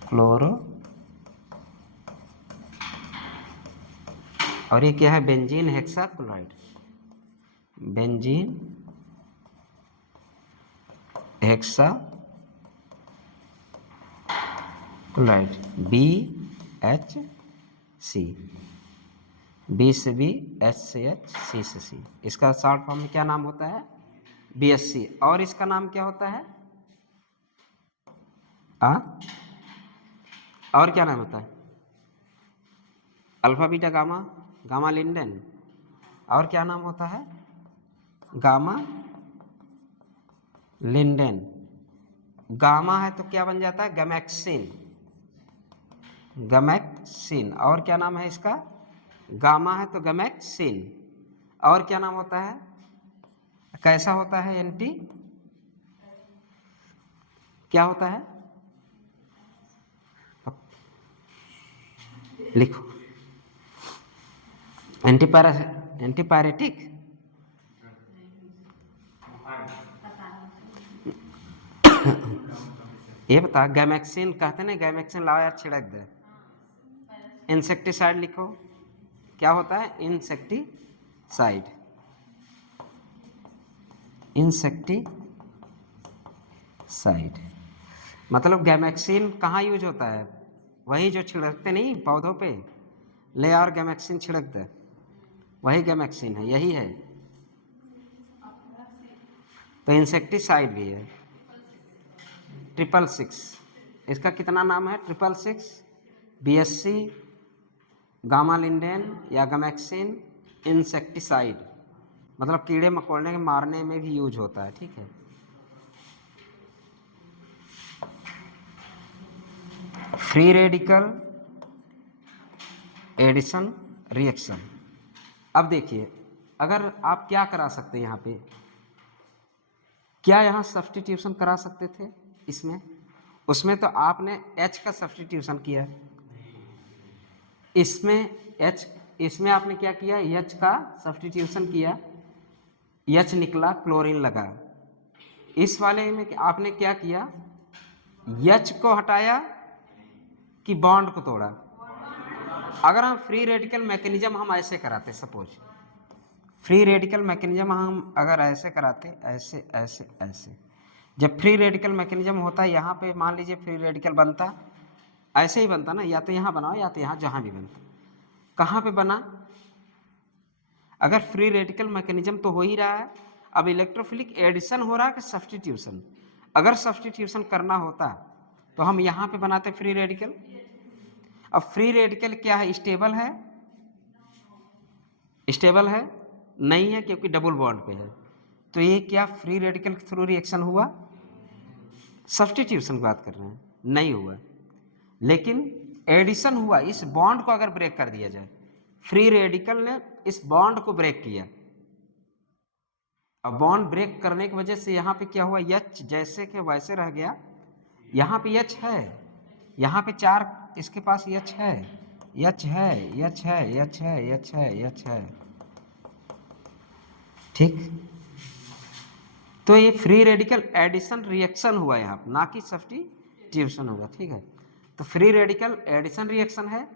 क्लोरो, और ये क्या है, benzene hexachloride, benzene hexa chloride, BHC, B से B, H से H, C से C, इसका शॉर्ट फॉर्म में क्या नाम होता है, BSC, और इसका नाम क्या होता है, और क्या नाम होता है, alpha beta gamma, gamma lindane, और क्या नाम होता है, गामा लिंडेन, गामा है तो क्या बन जाता है, गैमेक्सिन, गैमेक्सिन, और क्या नाम है इसका, गामा है तो गैमेक्सिन, और क्या नाम होता है, कैसा होता है, एंटी, क्या होता है, लिखो, एंटीपायरेटिक, ये बता, गैमेक्सिन कहते ना, गैमेक्सिन लाओ यार छिड़क दे, इंसेक्टिसाइड लिखो, क्या होता है, इंसेक्टिसाइड, इंसेक्टिसाइड, मतलब गैमेक्सिन कहाँ यूज होता है, वही जो छिड़कते नहीं पौधों पे, ले और गैमेक्सिन छिड़क दे, वही गैमेक्सिन है, यही है, तो इंसेक्टिसाइड भी है, 666, इसका कितना नाम है, 666, BSC, गामा लिंडेन या गैमेक्सिन, इंसेक्टिसाइड, मतलब कीड़े मकोड़े के मारने में भी यूज होता है, ठीक है। Free radical addition reaction. अब देखिए, अगर आप क्या करा सकते हैं यहाँ पे, क्या यहाँ सब्स्टिट्यूशन करा सकते थे इसमें? उसमें तो आपने H का सब्स्टिट्यूशन किया, इसमें आपने क्या किया, H का सब्स्टिट्यूशन किया, H निकला, क्लोरीन लगा। इस वाले में आपने क्या किया, H को हटाया कि बॉन्ड को तोड़ा? अगर हम फ्री रेडिकल मैकेनिज्म हम ऐसे कराते, सपोज फ्री रेडिकल मैकेनिज्म हम अगर ऐसे कराते, ऐसे ऐसे ऐसे, जब फ्री रेडिकल मैकेनिज्म होता है यहाँ पे, मान लीजिए फ्री रेडिकल बनता, ऐसे ही बनता ना, या तो यहाँ बनाओ या तो यहाँ, जहाँ भी बनता। कहाँ पे बना? अगर फ्री रेडिकल मैकेनिज्म तो हो ही रहा है, अब इलेक्ट्रोफिलिक एडिशन हो रहा है कि सब्स्टिट्यूशन? अगर सब्स्टिट्यूशन करना होता तो हम यहाँ पे बनाते फ्री रेडिकल। अब फ्री रेडिकल क्या है, स्टेबल है? स्टेबल है नहीं है, क्योंकि डबल बॉन्ड पे है। तो ये क्या फ्री रेडिकल के थ्रू रिएक्शन हुआ? सब्स्टिट्यूशन की बात कर रहे हैं, नहीं हुआ। लेकिन एडिशन हुआ, इस बॉन्ड को अगर ब्रेक कर दिया जाए, फ्री रेडिकल ने इस बॉन्ड को ब्रेक किया। अब बॉन्ड ब्रेक करने की वजह से यहाँ पे क्या हुआ, H जैसे के वैसे रह गया। यहाँ पे H है, यहाँ पे 4 इसके पास H है, H है, H है, H है, H है, H है, ठीक। तो ये फ्री रेडिकल एडिशन रिएक्शन हुआ यहाँ पे, ना कि सब्स्टिट्यूशन हुआ, ठीक है। तो फ्री रेडिकल एडिशन रिएक्शन है।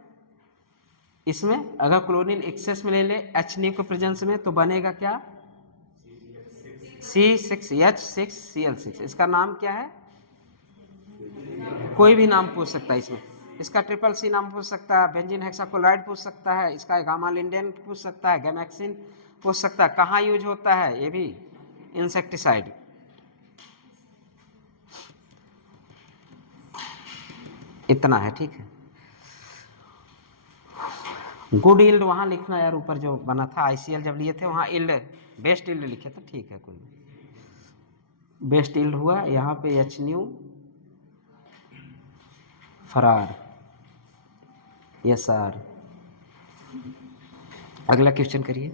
इसमें अगर क्लोरीन एक्सेस में ले ले H के प्रेजेंस में, तो बनेगा क्या, C6H6Cl6। इसका नाम क्या है, कोई भी नाम पूछ सकता है इसमें। इसका ट्रिपल C नाम पूछ सकता है, बेंजीन हेक्साक्लोराइड पूछ सकता है, इसका गामा लिंडेन पूछ सकता है, गैमेक्सिन पूछ सकता है। कहाँ यूज होता है, ये भी इंसेक्टिसाइड। इतना है, ठीक है। गुड यील्ड वहाँ लिखना यार, ऊपर जो बना था ICL जब लिए थे वहाँ यील्ड, बेस्ट यील्ड लिखे थे, ठीक है, कोई बेस्ट यील्ड हुआ। यहाँ पे H न्यू फरार SR। अगला क्वेश्चन करिए।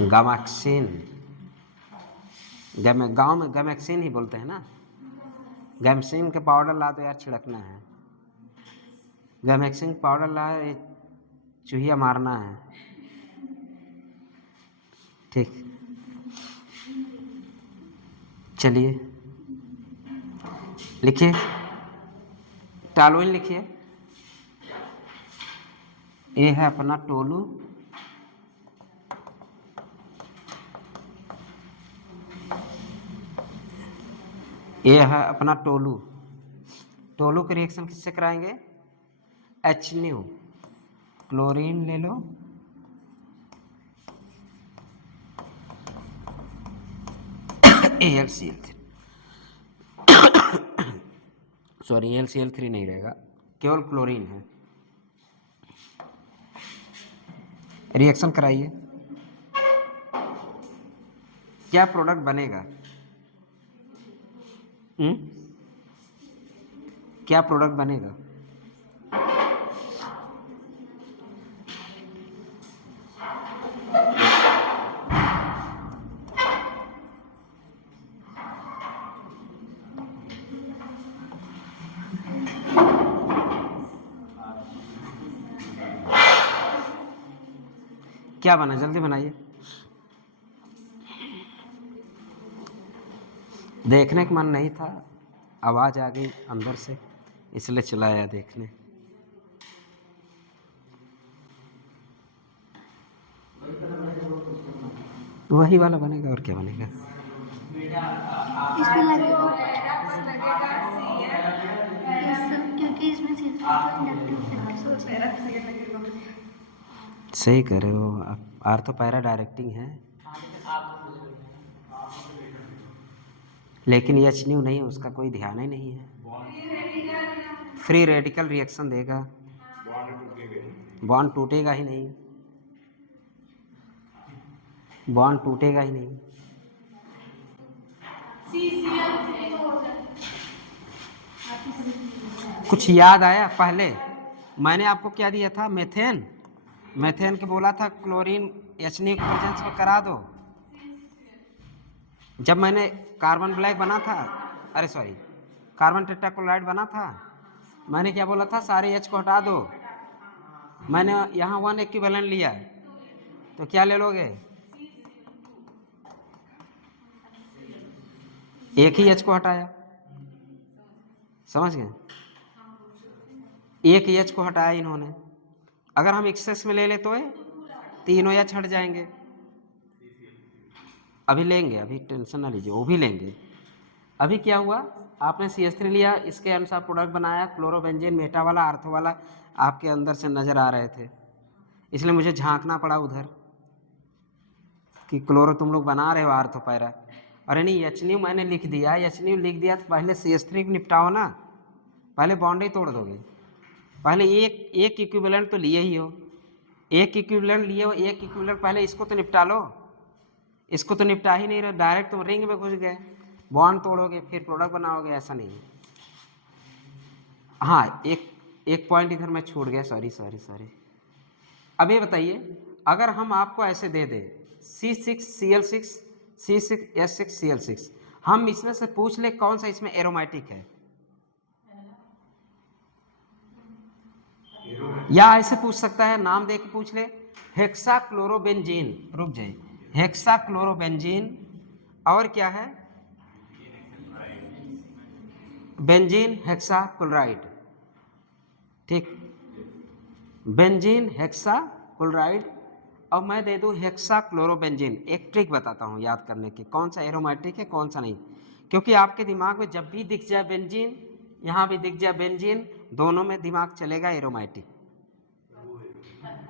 गैमेक्सिन, गाँव में गैमेक्सिन ही बोलते हैं ना। गैमेक्सिन के पाउडर ला दो यार, छिड़कना है। गैमेक्सिन पाउडर ला, चूहिया मारना है, ठीक। चलिए लिखिए, टॉलुइन लिखिए। ये है अपना टोलू, ये है अपना टोलू। टोलू के रिएक्शन किससे कराएंगे, H न्यू, क्लोरीन ले लो, AlCl3, सॉरी AlCl3 नहीं रहेगा, केवल क्लोरीन है। रिएक्शन कराइए, क्या प्रोडक्ट बनेगा, क्या प्रोडक्ट बनेगा? क्या बना, जल्दी बनाइए। देखने का मन नहीं था, आवाज आ गई अंदर से, इसलिए चलाया देखने। वही वाला बनेगा, और क्या बनेगा? इसमें लगेगा क्योंकि इसमें सही कह रहे हो आप, आर्थो पैरा डायरेक्टिंग है, लेकिन H न्यू नहीं, उसका कोई ध्यान ही नहीं है। फ्री रेडिकल रिएक्शन देगा, बॉन्ड टूटेगा ही नहीं। बॉन्ड टूटेगा ही नहीं। कुछ याद आया? पहले मैंने आपको क्या दिया था? मेथेन। मेथेन के बोला था क्लोरीन HNO के प्रेजेंस में करा दो। जब मैंने कार्बन ब्लैक बना था, अरे सॉरी, कार्बन टेट्राक्लोराइड बना था, मैंने क्या बोला था? सारे H को हटा दो। मैंने यहाँ 1 इक्विवेलेंट लिया, तो क्या ले लोगे? एक ही H को हटाया, समझ गए? एक ही H को हटाया इन्होंने। अगर हम एक्सेस में ले ले तो तीनों H हट जाएंगे। अभी लेंगे, अभी टेंशन ना लीजिए, वो भी लेंगे। अभी क्या हुआ? आपने CH3 लिया, इसके अनुसार प्रोडक्ट बनाया, क्लोरोबेंजीन मेटा वाला आर्थो वाला आपके अंदर से नजर आ रहे थे, इसलिए मुझे झांकना पड़ा उधर कि क्लोरो तुम लोग बना रहे हो आर्थो पैरा। अरे नहीं, HNO मैंने लिख दिया, HNO लिख दिया तो पहले CH3 को निपटाओ ना, पहले बॉन्ड ही तोड़ दोगे। पहले एक इक्विवेलेंट तो लिए ही हो, एक इक्विवेलेंट लिए हो, एक इक्विवेलेंट पहले इसको तो निपटा लो। इसको तो निपटा ही नहीं रहे, डायरेक्ट तुम रिंग में घुस गए, बॉन्ड तोड़ोगे फिर प्रोडक्ट बनाओगे, ऐसा नहीं है। हाँ, एक पॉइंट इधर मैं छूट गया, सॉरी। अब ये बताइए, अगर हम आपको ऐसे दे दें C6Cl6 C6H6Cl6, हम इसमें से पूछ ले कौन सा इसमें एरोमेटिक है, या ऐसे पूछ सकता है, नाम दे के पूछ ले, हेक्साक्लोरोबेंजीन, रुक जाइए, हेक्साक्लोरोबेंजीन, और क्या है? बेंजीन हेक्साक्लोराइड, ठीक, बेंजीन हेक्साक्लोराइड। अब मैं दे दूं हेक्साक्लोरोबेंजीन। एक ट्रिक बताता हूं याद करने की, कौन सा एरोमेटिक है कौन सा नहीं, क्योंकि आपके दिमाग में जब भी दिख जाए बेंजीन, यहां भी दिख जाए बेंजीन, दोनों में दिमाग चलेगा एरोमेटिक।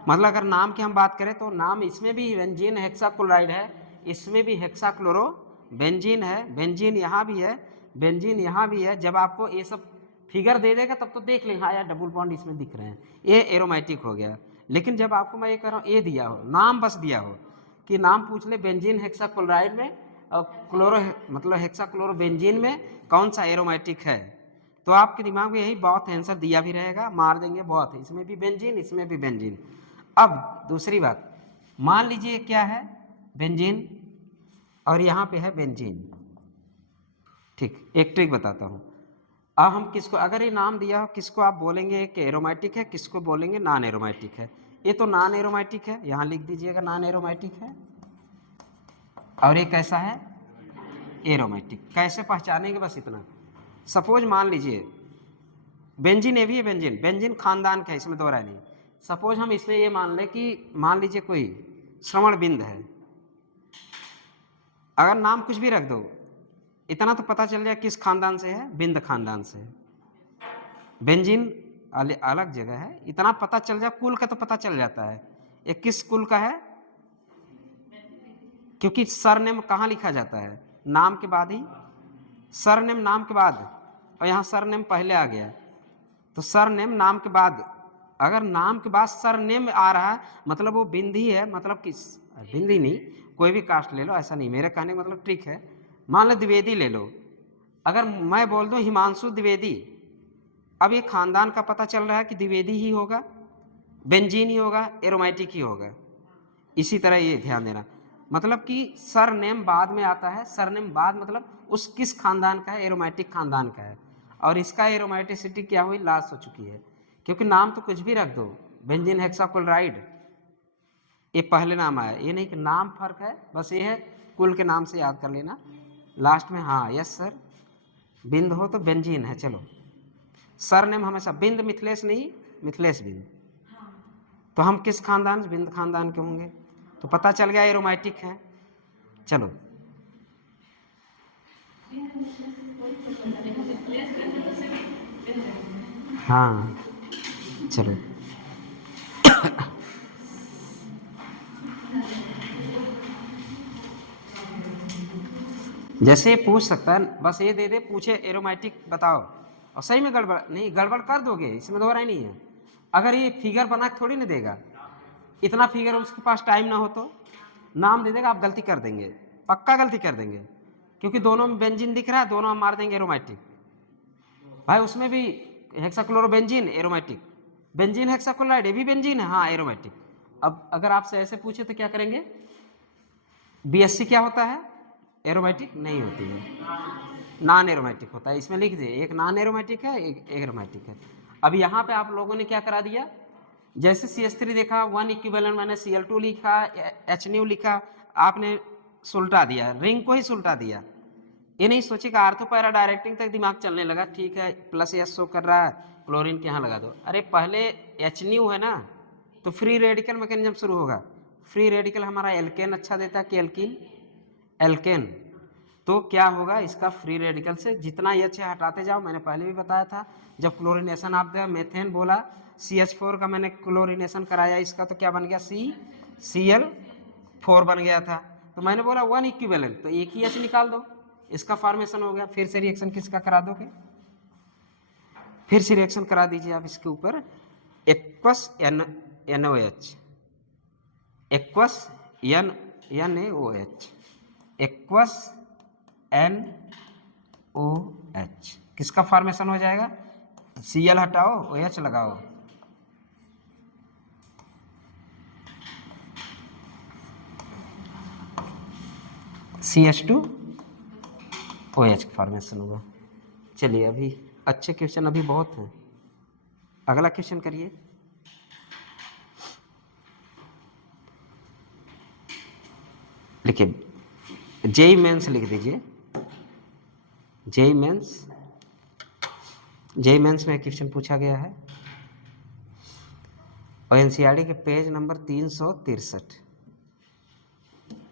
मतलब अगर नाम की हम बात करें तो नाम इसमें भी बेंजीन हेक्साक्लोराइड है, इसमें भी हेक्साक्लोरोबेंजीन है, बेंजीन यहाँ भी है, बेंजीन यहाँ भी है। जब आपको ये सब फिगर दे देगा तब तो देख लेंगे, हाँ यार डबल बॉन्ड इसमें दिख रहे हैं, ये एरोमेटिक हो गया। लेकिन जब आपको मैं ये कह रहा हूँ, ये दिया हो, नाम बस दिया हो कि नाम पूछ ले बेंजीन हेक्साक्लोराइड में और क्लोरो मतलब हेक्साक्लोरोबेंजीन में कौन सा एरोमेटिक है, तो आपके दिमाग में यही बहुत आंसर दिया भी रहेगा, मार देंगे बहुत, इसमें भी बेंजीन इसमें भी बेंजीन। अब दूसरी बात, मान लीजिए क्या है? बेंजीन, और यहाँ पे है बेंजीन, ठीक। एक ट्रिक बताता हूँ, अब हम किसको, अगर ये नाम दिया हो, किसको आप बोलेंगे कि एरोमेटिक है, किसको बोलेंगे नॉन एरोमेटिक है? ये तो नॉन एरोमेटिक है, यहाँ लिख दीजिएगा नॉन एरोमेटिक है, और ये कैसा है? एरोमेटिक। कैसे पहचानेंगे? बस इतना, सपोज मान लीजिए बेंजीन, ये भी है बेंजीन, बेंजीन खानदान का है, इसमें दो राय नहीं। सपोज हम इसमें ये मान लें कि मान लीजिए कोई श्रवण बिंद है, अगर नाम कुछ भी रख दो, इतना तो पता चल जाए किस खानदान से है, बिंद खानदान से। बेंजीन अलग जगह है, इतना पता चल जाए, कुल का तो पता चल जाता है, ये किस कुल का है, क्योंकि सरनेम कहाँ लिखा जाता है? नाम के बाद ही, सरनेम नाम के बाद, और यहाँ सरनेम पहले आ गया, तो सरनेम नाम के बाद, अगर नाम के बाद सरनेम आ रहा है मतलब वो बिंदी है, मतलब किस बिंदी नहीं, कोई भी कास्ट ले लो, ऐसा नहीं, मेरे कहने का मतलब ट्रिक है। मान लो द्विवेदी ले लो, अगर मैं बोल दूं हिमांशु द्विवेदी, अब ये खानदान का पता चल रहा है कि द्विवेदी ही होगा, बेंजीन ही होगा, एरोमेटिक ही होगा। इसी तरह ये ध्यान देना, मतलब कि सरनेम बाद में आता है, सरनेम बाद मतलब उस किस खानदान का है, एरोमेटिक खानदान का है, और इसका एरोमेटिसिटी क्या हुई, लॉस हो चुकी है, क्योंकि नाम तो कुछ भी रख दो, बेंजीन हेक्साक्लोराइड ये पहले नाम आया, ये नहीं कि नाम फर्क है, बस ये है कुल के नाम से याद कर लेना लास्ट में। हाँ यस सर, बिंद हो तो बेंजीन है, चलो। सरनेम हमेशा बिंद मिथिलेश नहीं, मिथिलेश बिंद, तो हम किस खानदान? बिंद खानदान के होंगे, तो पता चल गया एरोमेटिक है। चलो हाँ चलो जैसे पूछ सकता है, बस ये दे दे, पूछे एरोमेटिक बताओ, और सही में गड़बड़ नहीं, गड़बड़ कर दोगे, इसमें दो राय नहीं है। अगर ये फिगर बना के थोड़ी ना देगा, इतना फिगर उसके पास टाइम ना हो तो नाम दे देगा, आप गलती कर देंगे, पक्का गलती कर देंगे, क्योंकि दोनों में बेंजीन दिख रहा है, दोनों हम मार देंगे एरोमेटिक। भाई उसमें भी हेक्साक्लोरोबेंजीन एरोमेटिक, बेंजीन हेक्साक्लोराइड ये भी बेंजीन है, हाँ एरोमेटिक। अब अगर आपसे ऐसे पूछे तो क्या करेंगे? BSC क्या होता है? एरोमेटिक नहीं होती है, नॉन एरोमेटिक होता है। इसमें लिख दिए, एक नॉन एरोमेटिक है, एक एरोमेटिक है। अब यहाँ पे आप लोगों ने क्या करा दिया, जैसे CH3 देखा 1 इक्विवेलेंट, मैंने Cl2 लिखा, HNu लिखा, आपने सुलटा दिया, रिंग को ही सुलटा दिया। ये नहीं सोचे कि आर्थो पैरा डायरेक्टिंग तक दिमाग चलने लगा, ठीक है प्लस S शो कर रहा है, क्लोरीन के यहाँ लगा दो। अरे पहले HNu है ना, तो फ्री रेडिकल मैकेनिज्म शुरू होगा। फ्री रेडिकल हमारा एल्केन अच्छा देता है कि एल्कीन? एल्केन। तो क्या होगा, इसका फ्री रेडिकल से जितना H हटाते जाओ, मैंने पहले भी बताया था, जब क्लोरीनेशन आप दे मेथेन बोला, CH4 का मैंने क्लोरीनेशन कराया इसका, तो क्या बन गया? Cl4 बन गया था। तो मैंने बोला 1 इक्विवेलेंट, तो एक ही H निकाल दो, इसका फॉर्मेशन हो गया। फिर से रिएक्शन किसका करा दोगे? फिर से रिएक्शन करा दीजिए आप इसके ऊपर, aqueous NaOH, aqueous NaOH, aqueous NOH, किसका फॉर्मेशन हो जाएगा? Cl हटाओ, OH लगाओ, CH2OH का फॉर्मेशन होगा। चलिए अभी अच्छे क्वेश्चन अभी बहुत हैं, अगला क्वेश्चन करिए। लिखिए, जेई मेंस लिख दीजिए, जेई मेंस में क्वेश्चन पूछा गया है, और NCERT के पेज नंबर 363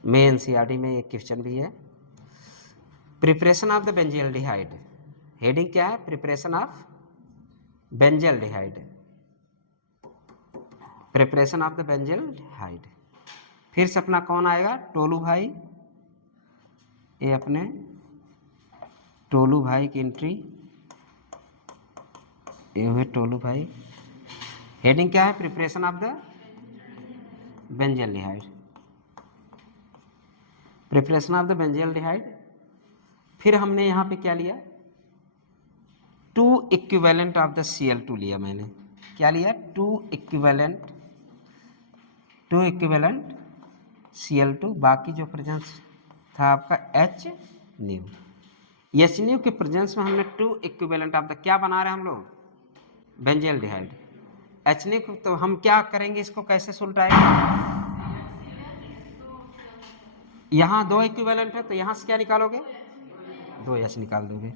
में NCERT में एक क्वेश्चन भी है। Preparation of the benzaldehyde, heading क्या है? Preparation of benzaldehyde, preparation of the benzaldehyde. फिर से अपना कौन आएगा? टोलू भाई, ये अपने टोलू भाई की एंट्री, ये हुए टोलू भाई। हेडिंग क्या है? Preparation of the benzaldehyde, preparation of the benzaldehyde. फिर हमने यहाँ पे क्या लिया? 2 इक्विवेलेंट ऑफ द Cl2 लिया मैंने, क्या लिया? 2 इक्विवेलेंट Cl2, बाकी जो प्रेजेंस था आपका HNu, HNu के प्रेजेंस में हमने 2 इक्विवेलेंट ऑफ द क्या बना रहे हैं हम लोग? बेंजील्डिहाइड। HNu को तो हम क्या करेंगे, इसको कैसे सुलटाएंगे? यहाँ 2 इक्विवेलेंट है, तो यहाँ से क्या निकालोगे? 2H निकाल दोगे,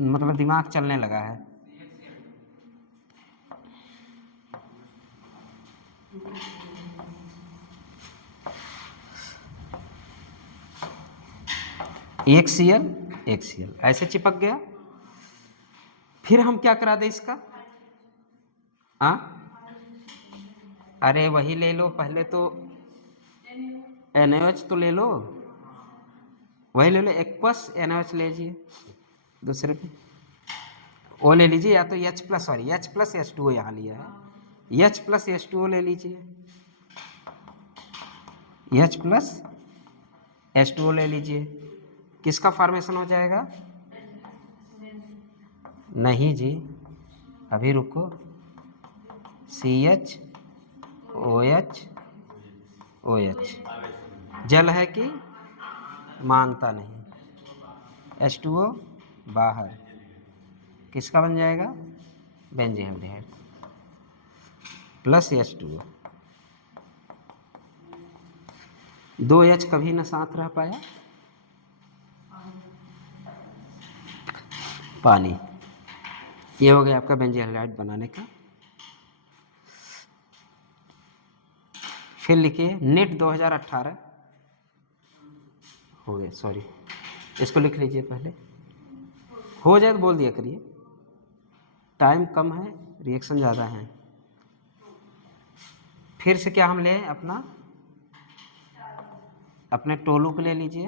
मतलब दिमाग चलने लगा है। एक Cl ऐसे चिपक गया। फिर हम क्या करा दे इसका? अरे वही ले लो, पहले तो NaOH तो ले लो, वही ले लो, एक्वस NaOH ले लीजिए, दूसरे पे वो ले लीजिए, या तो H प्लस H2O यहाँ लिया है, H प्लस H2O ले लीजिए, H प्लस H2O ले लीजिए, किसका फॉर्मेशन हो जाएगा? नहीं जी, अभी रुको, CHOH जल है कि मानता नहीं, H2O बाहर, किसका बन जाएगा? बेंजील्डिहाइड प्लस H2O। 2H कभी ना साथ रह पाया, पानी। ये हो गया आपका बेंजील्डिहाइड बनाने का। फिर लिखिए नेट 2018 हो गया, सॉरी इसको लिख लीजिए पहले, हो जाए तो बोल दिया करिए, टाइम कम है, रिएक्शन ज़्यादा है। फिर से क्या हम ले अपने टोलू को ले लीजिए,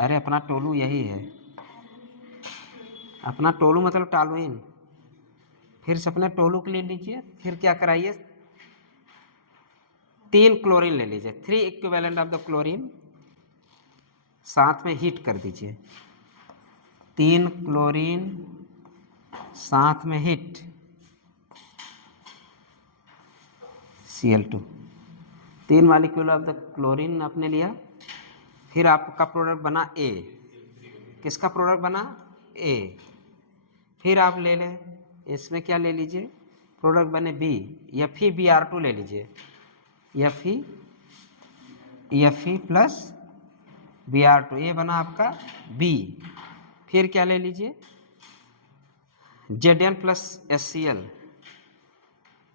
अरे अपना टोलू यही है, अपना टोलू मतलब टॉलुइन। फिर से अपने टोलू को ले लीजिए, फिर क्या कराइए? 3 क्लोरीन ले लीजिए, 3 इक्विवेलेंट ऑफ द क्लोरीन, साथ में हीट कर दीजिए, 3 क्लोरीन साथ में heat, Cl2, 3 molecule of the chlorine आपने लिया, फिर आपका प्रोडक्ट बना A, किसका प्रोडक्ट बना A, फिर आप ले लें इसमें क्या ले लीजिए, प्रोडक्ट बने B, Fe Br2 ले लीजिए, Fe प्लस Br2, ये बना आपका B, फिर क्या ले लीजिए Zn plus HCl,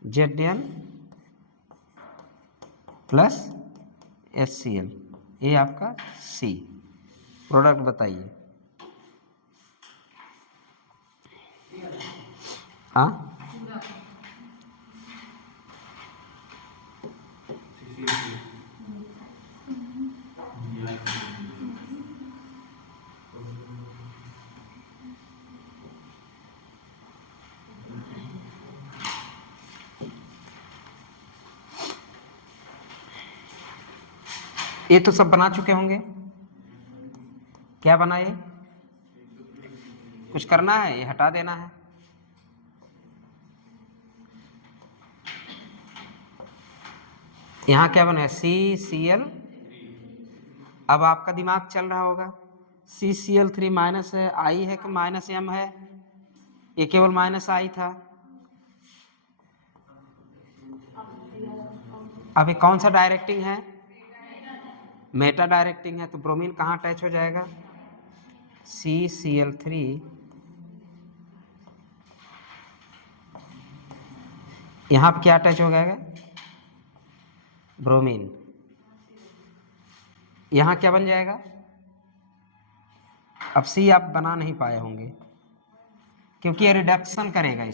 Zn plus HCl, ये आपका C, प्रोडक्ट बताइए। हाँ, ये तो सब बना चुके होंगे, क्या बना ये, कुछ करना है, ये हटा देना है। यहाँ क्या बना है CCl, अब आपका दिमाग चल रहा होगा CCl3 माइनस है, I है कि माइनस M है, ये केवल माइनस I था, अब ये कौन सा डायरेक्टिंग है, मेटा डायरेक्टिंग है, तो ब्रोमीन कहाँ अटैच हो जाएगा, CCl3, यहाँ पे क्या अटैच हो जाएगा, ब्रोमीन, यहाँ क्या बन जाएगा, अब C आप बना नहीं पाए होंगे क्योंकि ये रिडक्शन करेगा,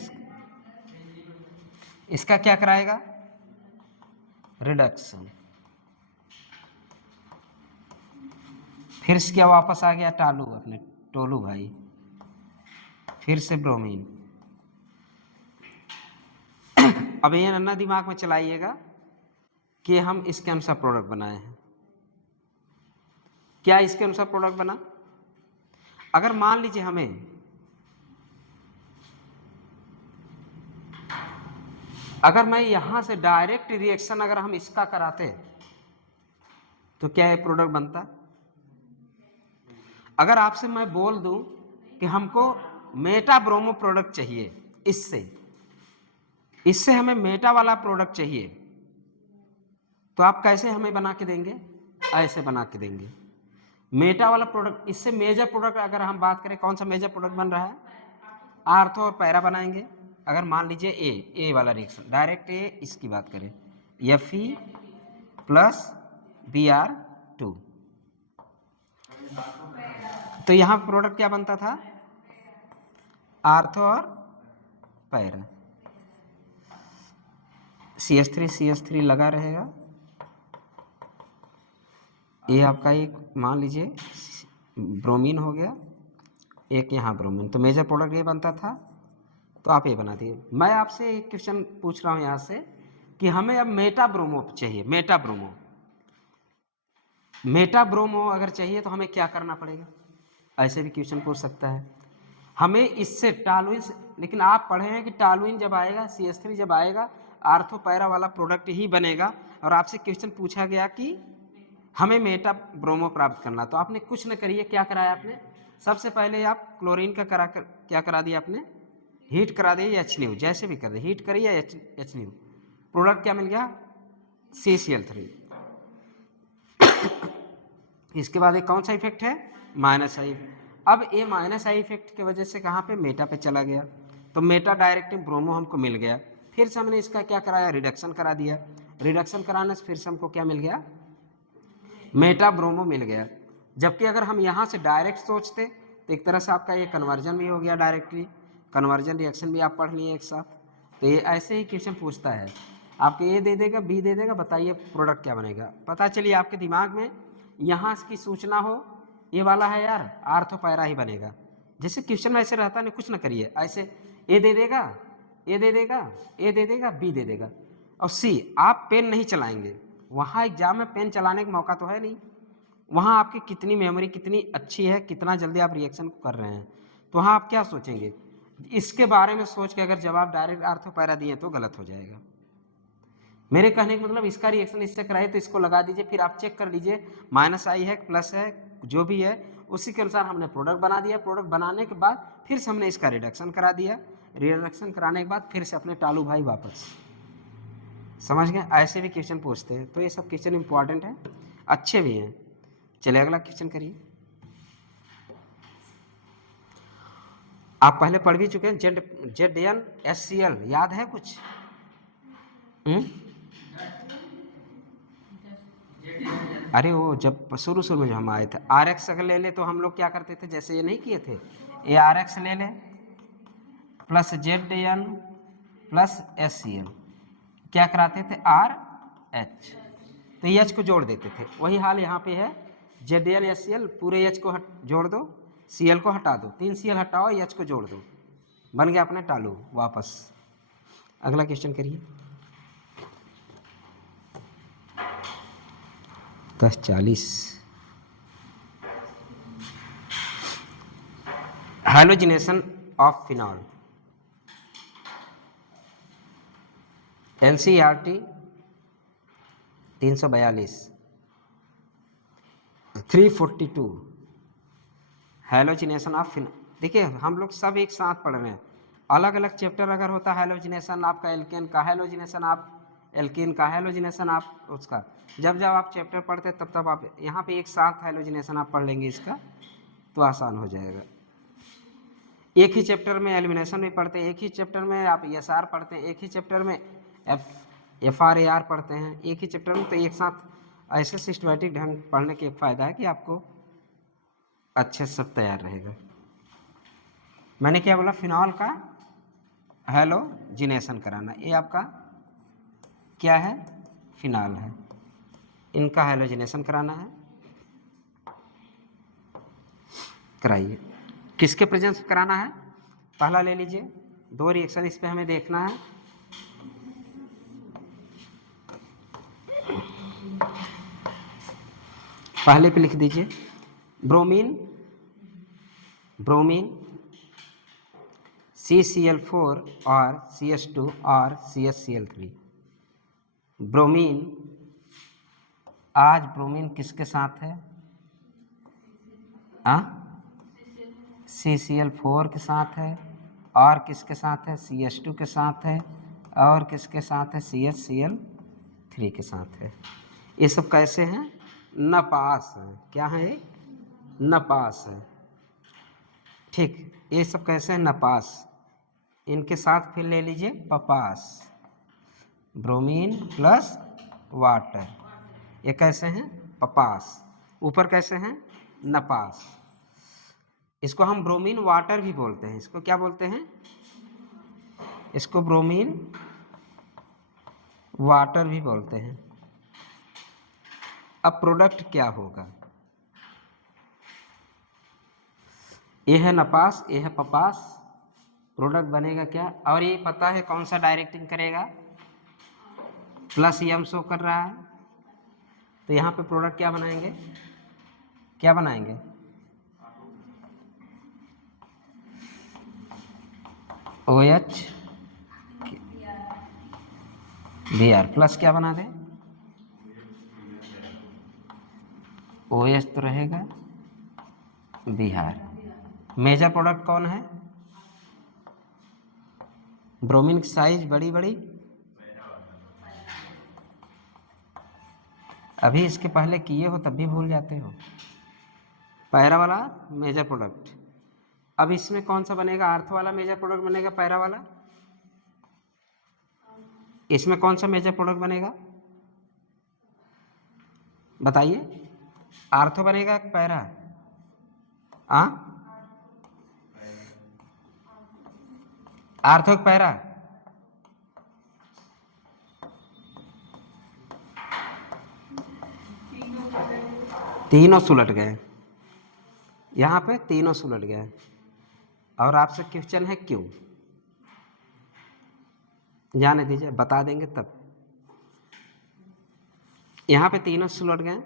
इसका क्या कराएगा, रिडक्शन, फिर से क्या वापस आ गया टालू, अपने टोलू भाई, फिर से ब्रोमीन। अब ये नन्ना दिमाग में चलाइएगा कि हम इसके अनुसार प्रोडक्ट बनाए हैं, क्या इसके अनुसार प्रोडक्ट बना, अगर मान लीजिए हमें अगर मैं यहां से डायरेक्ट रिएक्शन अगर हम इसका कराते तो क्या ये प्रोडक्ट बनता, अगर आपसे मैं बोल दूं कि हमको मेटा ब्रोमो प्रोडक्ट चाहिए, इससे हमें मेटा वाला प्रोडक्ट चाहिए, तो आप कैसे हमें बना के देंगे, ऐसे बना के देंगे मेटा वाला प्रोडक्ट। इससे मेजर प्रोडक्ट अगर हम बात करें, कौन सा मेजर प्रोडक्ट बन रहा है, आर्थो और पैरा बनाएंगे। अगर मान लीजिए ए वाला रिएक्शन, डायरेक्ट ए इसकी बात करें, Fe प्लस Br2, तो यहाँ प्रोडक्ट क्या बनता था, आर्थो और पैरा, CH3 लगा रहेगा, ये आपका एक मान लीजिए ब्रोमीन हो गया, एक यहाँ ब्रोमीन, तो मेजर प्रोडक्ट ये बनता था, तो आप ये बना दिए। मैं आपसे एक क्वेश्चन पूछ रहा हूँ यहाँ से कि हमें अब मेटा ब्रोमो चाहिए, मेटा ब्रोमो अगर चाहिए तो हमें क्या करना पड़ेगा, ऐसे भी क्वेश्चन पूछ सकता है। हमें इससे टालुइन, लेकिन आप पढ़े हैं कि टालुइन जब आएगा, CH3 जब आएगा, आर्थो पैरा वाला प्रोडक्ट ही बनेगा, और आपसे क्वेश्चन पूछा गया कि हमें मेटा ब्रोमो प्राप्त करना, तो आपने कुछ न करिए, क्या कराया आपने, सबसे पहले आप क्लोरीन का क्या करा दिया आपने, हीट करा दिया, HNO, जैसे भी कर दे, हीट करिए या HNO, प्रोडक्ट क्या मिल गया, CCl3। इसके बाद एक कौन सा इफेक्ट है, -I। अब ये -I इफेक्ट की वजह से कहाँ पे, मेटा पे चला गया, तो मेटा डायरेक्टिव ब्रोमो हमको मिल गया। फिर से हमने इसका क्या कराया, रिडक्शन करा दिया, रिडक्शन कराने से फिर से हमको क्या मिल गया, मेटा ब्रोमो मिल गया। जबकि अगर हम यहाँ से डायरेक्ट सोचते तो एक तरह से आपका ये कन्वर्जन भी हो गया, डायरेक्टली कन्वर्जन रिएक्शन भी आप पढ़ लिए एक साथ। तो ये ऐसे ही क्वेश्चन पूछता है, आपको ए दे देगा, बी दे देगा, बताइए प्रोडक्ट क्या बनेगा। पता चलिए आपके दिमाग में यहाँ की सूचना हो, ये वाला है यार, आर्थो पैरा ही बनेगा। जैसे क्वेश्चन ऐसे रहता नहीं, कुछ ना करिए, ऐसे ए दे देगा, ए दे देगा, ए दे देगा, बी दे देगा, और सी। आप पेन नहीं चलाएंगे, वहाँ एग्जाम में पेन चलाने का मौका तो है नहीं, वहाँ आपकी कितनी मेमोरी कितनी अच्छी है, कितना जल्दी आप रिएक्शन कर रहे हैं, तो वहाँ आप क्या सोचेंगे, इसके बारे में सोच के अगर जवाब डायरेक्ट आर्थो पैरा दिए तो गलत हो जाएगा। मेरे कहने का मतलब इसका रिएक्शन इससे कराइए तो इसको लगा दीजिए, फिर आप चेक कर लीजिए माइनस आई है प्लस है जो भी है, उसी के अनुसार हमने प्रोडक्ट बना दिया। प्रोडक्ट बनाने के बाद फिर से हमने इसका रिडक्शन करा दिया, रिडक्शन कराने के बाद फिर से अपने टालू भाई वापस। समझ गए? ऐसे भी क्वेश्चन पूछते हैं, तो ये सब क्वेश्चन इंपॉर्टेंट है, अच्छे भी हैं। चलिए अगला क्वेश्चन करिए। आप पहले पढ़ भी चुके हैं, ZnHCl याद है कुछ? अरे वो जब शुरू में जो हम आए थे, RX अगर ले ले तो हम लोग क्या करते थे, जैसे ये नहीं किए थे, ये RX ले ले प्लस Zn प्लस HCl, क्या कराते थे, RH, तो H को जोड़ देते थे। वही हाल यहाँ पे है, ZnHCl पूरे H को जोड़ दो, Cl को हटा दो, 3 Cl हटाओ, H को जोड़ दो, बन गया अपने टालू वापस। अगला क्वेश्चन करिए। 10:40 halogenation of phenol, NCERT 342 342 halogenation of phenol. देखिए हम लोग सब एक साथ पढ़ रहे हैं, अलग अलग चैप्टर अगर होता हैलोजिनेशन आपका एल्केन का, हैलोजिनेशन आप एल्कीन का, हैलोजिनेशन आप उसका, जब जब आप चैप्टर पढ़ते तब तब आप यहाँ पे एक साथ हैलोजिनेशन आप पढ़ लेंगे इसका, तो आसान हो जाएगा। एक ही चैप्टर में एलिमिनेशन भी पढ़ते हैं, एक ही चैप्टर में आप ESR पढ़ते हैं, एक ही चैप्टर में FRAR पढ़ते हैं, एक ही चैप्टर में, तो एक साथ ऐसे सिस्टमेटिक ढंग पढ़ने के एक फ़ायदा है कि आपको अच्छे से सब तैयार रहेगा। मैंने क्या बोला, फिनॉल का हैलोजिनेशन कराना, ये आपका क्या है, फिनॉल है, इनका हैलोजिनेशन कराना है, कराइए। किसके प्रेजेंस में कराना है, पहला ले लीजिए, 2 रिएक्शन इस पे हमें देखना है। पहले पे लिख दीजिए ब्रोमीन CCl4 और CH2 और CHCl3। ब्रोमीन, आज ब्रोमीन किसके साथ है, CCl4 के साथ है, और किसके साथ है, CH2 के साथ है, और किसके साथ है, CHCl3 के साथ है। ये सब कैसे हैं, नपास है, क्या है, नपास है, ठीक, ये सब कैसे हैं, नपास। इनके साथ फिर ले लीजिए पपास, ब्रोमीन प्लस वाटर, ये कैसे हैं, पपास, ऊपर कैसे हैं, नपास। इसको हम ब्रोमीन वाटर भी बोलते हैं, इसको क्या बोलते हैं, इसको ब्रोमीन वाटर भी बोलते हैं। अब प्रोडक्ट क्या होगा, ये है नपास, ये है पपास, प्रोडक्ट बनेगा क्या, और ये पता है कौन सा डायरेक्टिंग करेगा, प्लस M शो कर रहा है, तो यहाँ पे प्रोडक्ट क्या बनाएंगे, क्या बनाएंगे, OH Br प्लस क्या बना दे, OH तो रहेगा, Br। मेजर प्रोडक्ट कौन है, ब्रोमीन की साइज बड़ी बड़ी, अभी इसके पहले किए हो तब भी भूल जाते हो, पैरा वाला मेजर प्रोडक्ट। अब इसमें कौन सा बनेगा, आर्थो वाला मेजर प्रोडक्ट बनेगा, पैरा वाला, इसमें कौन सा मेजर प्रोडक्ट बनेगा, बताइए, आर्थो बनेगा पैरा, आर्थो पैरा, तीनों सुलट गए, यहाँ पे तीनों सुलट गए, और आपसे क्वेश्चन है क्यों, जाने दीजिए, बता देंगे तब। यहाँ पे तीनों सुलट गए।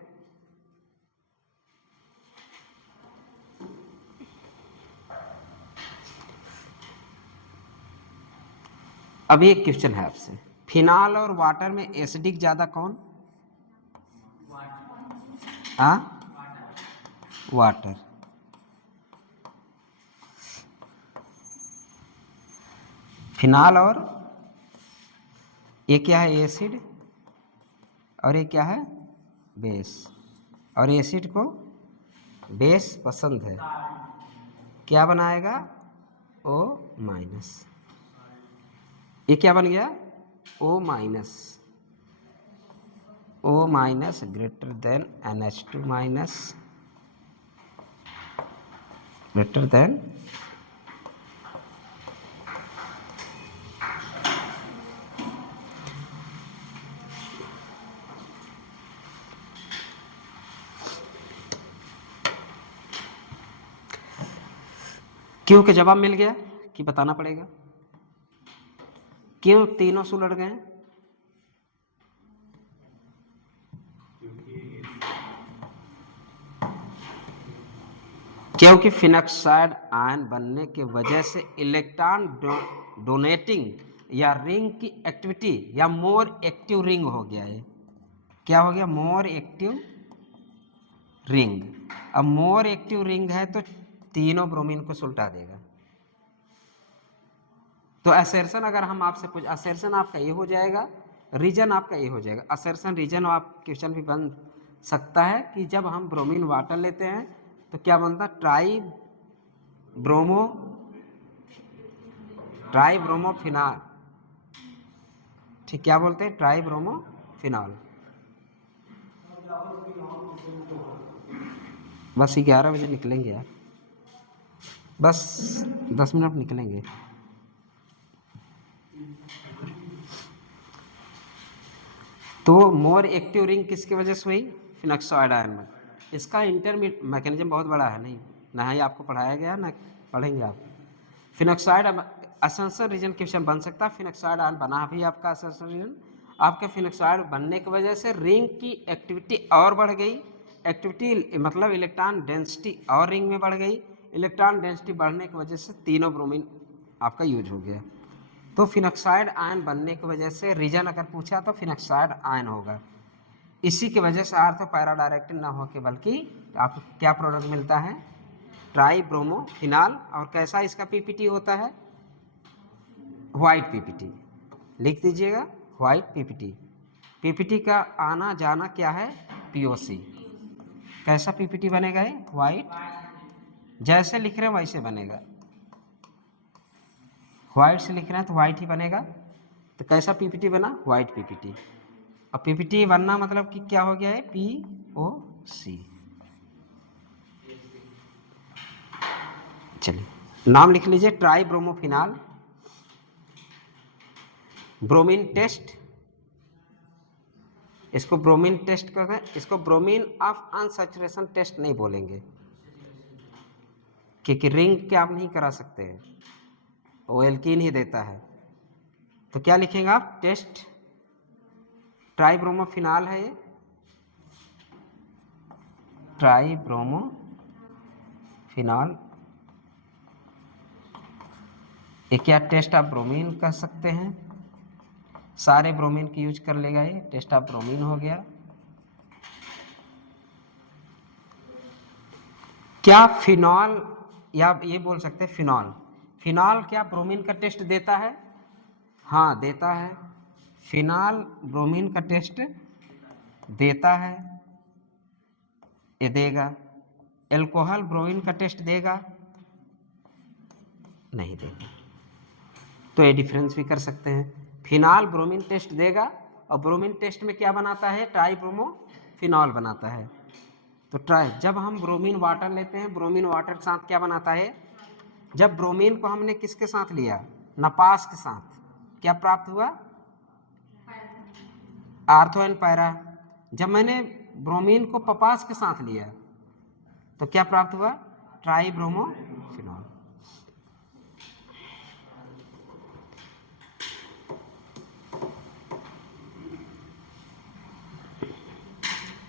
अभी एक क्वेश्चन है आपसे, फिनाल और वाटर में एसिडिक ज्यादा कौन? हाँ, वाटर। फिनाल और ये क्या है? एसिड। और ये क्या है? बेस। और एसिड को बेस पसंद है, क्या बनाएगा? O minus. ये क्या बन गया? O minus. O minus greater than NH2 minus greater than क्यों के जवाब मिल गया कि बताना पड़ेगा? क्यों तीनों सुलट गए? क्योंकि फिनॉक्साइड आयन बनने के वजह से इलेक्ट्रॉन डोनेटिंग या रिंग की एक्टिविटी या मोर एक्टिव रिंग हो गया है। क्या हो गया? More active ring. अब मोर एक्टिव रिंग है तो तीनों ब्रोमीन को सुलटा देगा। तो असर्शन अगर हम आपसे पूछ, असर्शन आपका ये हो जाएगा, रीजन आपका ये हो जाएगा। असर्शन रीजन आप क्वेश्चन भी बन सकता है कि जब हम ब्रोमीन वाटर लेते हैं तो क्या बनता? Tribromophenol. ठीक, क्या बोलते हैं? Tribromophenol. बस 11 बजे निकलेंगे यार, बस 10 मिनट निकलेंगे। तो मोर एक्टिव रिंग किसकी वजह से हुई? फिनॉक्साइड आयन में। इसका इंटरमीडिएट मैकेनिज्म बहुत बड़ा है, नहीं ना ही आपको पढ़ाया गया ना पढ़ेंगे आप। फिनॉक्साइड असर्शन रीजन क्वेश्चन बन सकता है। फिनॉक्साइड आयन बना भी आपका असर्शन रीजन, आपके फिनॉक्साइड बनने की वजह से रिंग की एक्टिविटी और बढ़ गई। एक्टिविटी मतलब इलेक्ट्रॉन डेंसिटी और रिंग में बढ़ गई। इलेक्ट्रॉन डेंसिटी बढ़ने की वजह से तीनों ब्रोमीन आपका यूज हो गया। तो फिनॉक्साइड आयन बनने की वजह से रीजन अगर पूछा तो फिनॉक्साइड आयन होगा। इसी की वजह से आर्थ पैरा डायरेक्टेड ना होकर बल्कि आपको क्या प्रोडक्ट मिलता है? Tribromophenol. और कैसा इसका पीपीटी होता है? White PPT. लिख दीजिएगा, व्हाइट पीपीटी। पीपीटी का आना जाना क्या है? पीओसी। कैसा पीपीटी बनेगा ये? व्हाइट। जैसे लिख रहे हैं वैसे बनेगा। व्हाइट से लिख रहे हैं तो व्हाइट ही बनेगा। तो कैसा पीपीटी बना? White PPT. अब पीपीटी बनना मतलब कि क्या हो गया है? पीओसी। चलिए नाम लिख लीजिए, ट्राई ब्रोमोफिनाल। ब्रोमीन टेस्ट, इसको ब्रोमीन टेस्ट कहते हैं। इसको ब्रोमीन ऑफ अनसैचुरेशन टेस्ट नहीं बोलेंगे क्योंकि रिंग के आप नहीं करा सकते हैं, वो एल्कीन ही देता है। तो क्या लिखेंगे आप? टेस्ट ट्राई ब्रोमोफिनाल है ये, ट्राई ब्रोमोफिनाल। ये क्या टेस्ट ऑफ ब्रोमीन कह सकते हैं, सारे ब्रोमीन की यूज कर लेगा ये, टेस्ट ऑफ ब्रोमीन हो गया। क्या फिनॉल, या ये बोल सकते हैं फिनॉल, फिनॉल क्या ब्रोमीन का टेस्ट देता है? हाँ देता है। फिनॉल ब्रोमीन का टेस्ट देता है, ये देगा। एल्कोहल ब्रोमीन का टेस्ट देगा? नहीं देगा। तो ये डिफरेंस भी कर सकते हैं। फिनॉल ब्रोमीन टेस्ट देगा और ब्रोमीन टेस्ट में क्या बनाता है? ट्राई ब्रोमो फिनॉल बनाता है। तो ट्राई, जब हम ब्रोमीन वाटर लेते हैं, ब्रोमीन वाटर के साथ क्या बनाता है? जब ब्रोमीन को हमने किसके साथ लिया? नपास के साथ, क्या प्राप्त हुआ? Ortho and para. जब मैंने ब्रोमीन को पपास के साथ लिया तो क्या प्राप्त हुआ? Tribromophenol.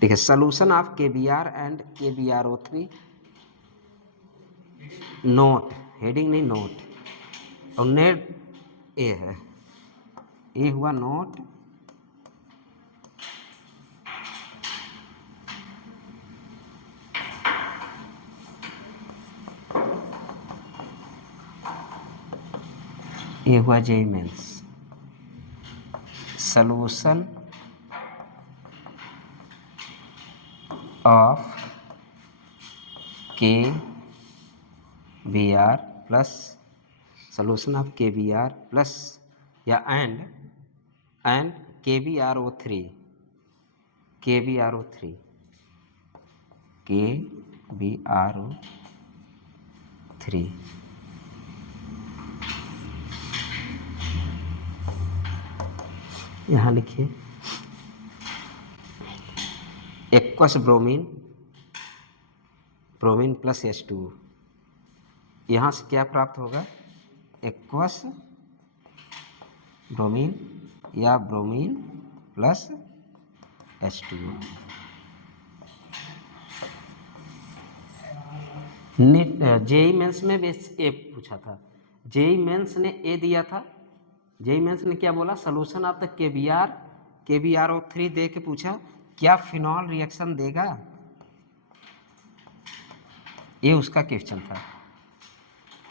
ठीक है, solution of KBr and KBrO3 note, heading नहीं नोट, और नेट ए है, ए हुआ नोट, ये हुआ JEE Mains. Solution of KBr plus solution of KBr plus या एंड KBrO3 यहाँ लिखिए एक्वस ब्रोमीन प्लस H2, यहाँ से क्या प्राप्त होगा, एक्वस ब्रोमीन या bromine plus H2O। JEE Mains में बेस ए पूछा था, जेई मेंस ने ए दिया था, जेई मेंस ने क्या बोला, सोल्यूशन ऑफ द KBrO3 दे के पूछा क्या फिनॉल रिएक्शन देगा, ये उसका क्वेश्चन था।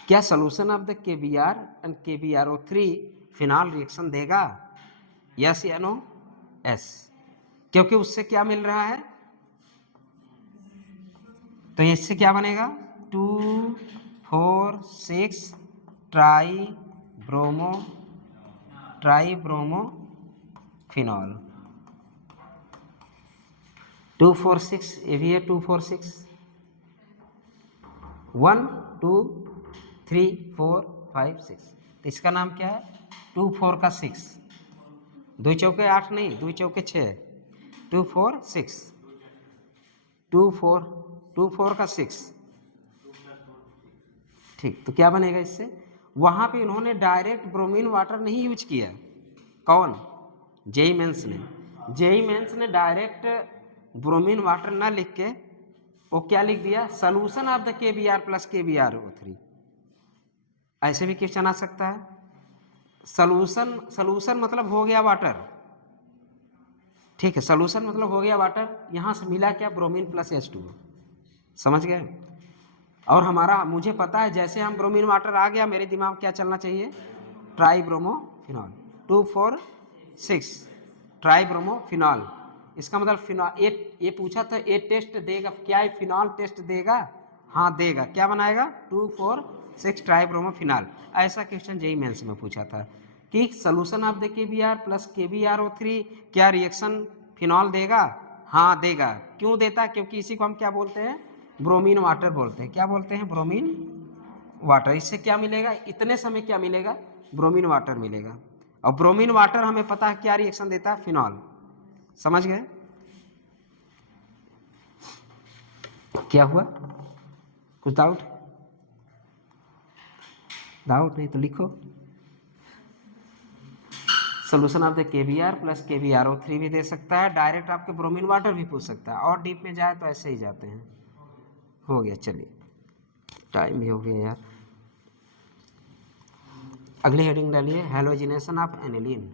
क्या solution of the KBr and KBrO3 phenol reaction देगा, यस या नो, एस, क्योंकि उससे क्या मिल रहा है, तो इससे क्या बनेगा 2,4,6 ट्राई ब्रोमो फिनॉल, 2,4,6, ये भी है 2,4,6, 1, 2, 3, 4, 5, 6, तो इसका नाम क्या है 2, 4 का 6, 2 चौके 8 नहीं, 2 चौके 6, 2, 4, 6, 2, 4 का 6, ठीक, तो क्या बनेगा इससे, वहां पे उन्होंने डायरेक्ट ब्रोमीन वाटर नहीं यूज किया, कौन, जेई मेंस ने डायरेक्ट ब्रोमीन वाटर ना लिख के वो क्या लिख दिया, solution of the KBr plus KBrO3, ऐसे भी क्वेश्चन आ सकता है। सोल्यूशन मतलब हो गया वाटर, ठीक है, सोल्यूशन मतलब हो गया वाटर, यहां से मिला क्या, ब्रोमीन प्लस H2O, समझ गए। और हमारा मुझे पता है जैसे हम ब्रोमीन वाटर आ गया, मेरे दिमाग में क्या चलना चाहिए, try bromo phenol, 2, 4, 6 try bromo phenol, इसका मतलब फिनॉल, ये पूछा था ये टेस्ट देगा क्या, ये फिनॉल टेस्ट देगा, हाँ देगा, क्या बनाएगा 2, 4, 6 ट्राई ब्रोमो फिनॉल, ऐसा क्वेश्चन जेई मेंस में पूछा था कि solution of the KBr plus KBrO3 क्या रिएक्शन फिनॉल देगा, हाँ देगा, क्यों देता है, क्योंकि इसी को हम क्या बोलते हैं, ब्रोमीन वाटर बोलते हैं, क्या बोलते हैं, ब्रोमीन वाटर। इससे क्या मिलेगा, इतने समय क्या मिलेगा, ब्रोमीन वाटर मिलेगा, और ब्रोमीन वाटर हमें पता है क्या रिएक्शन देता है, फिनॉल, समझ गए। क्या हुआ, कुछ डाउट नहीं तो लिखो, solution of the KBr plus KBrO3 भी दे सकता है, डायरेक्ट आपके ब्रोमीन वाटर भी पूछ सकता है, और डीप में जाए तो ऐसे ही जाते हैं। हो गया, चलिए टाइम भी हो गया यार। अगली हेडिंग डालिए, हैलोजिनेशन ऑफ एनिलीन,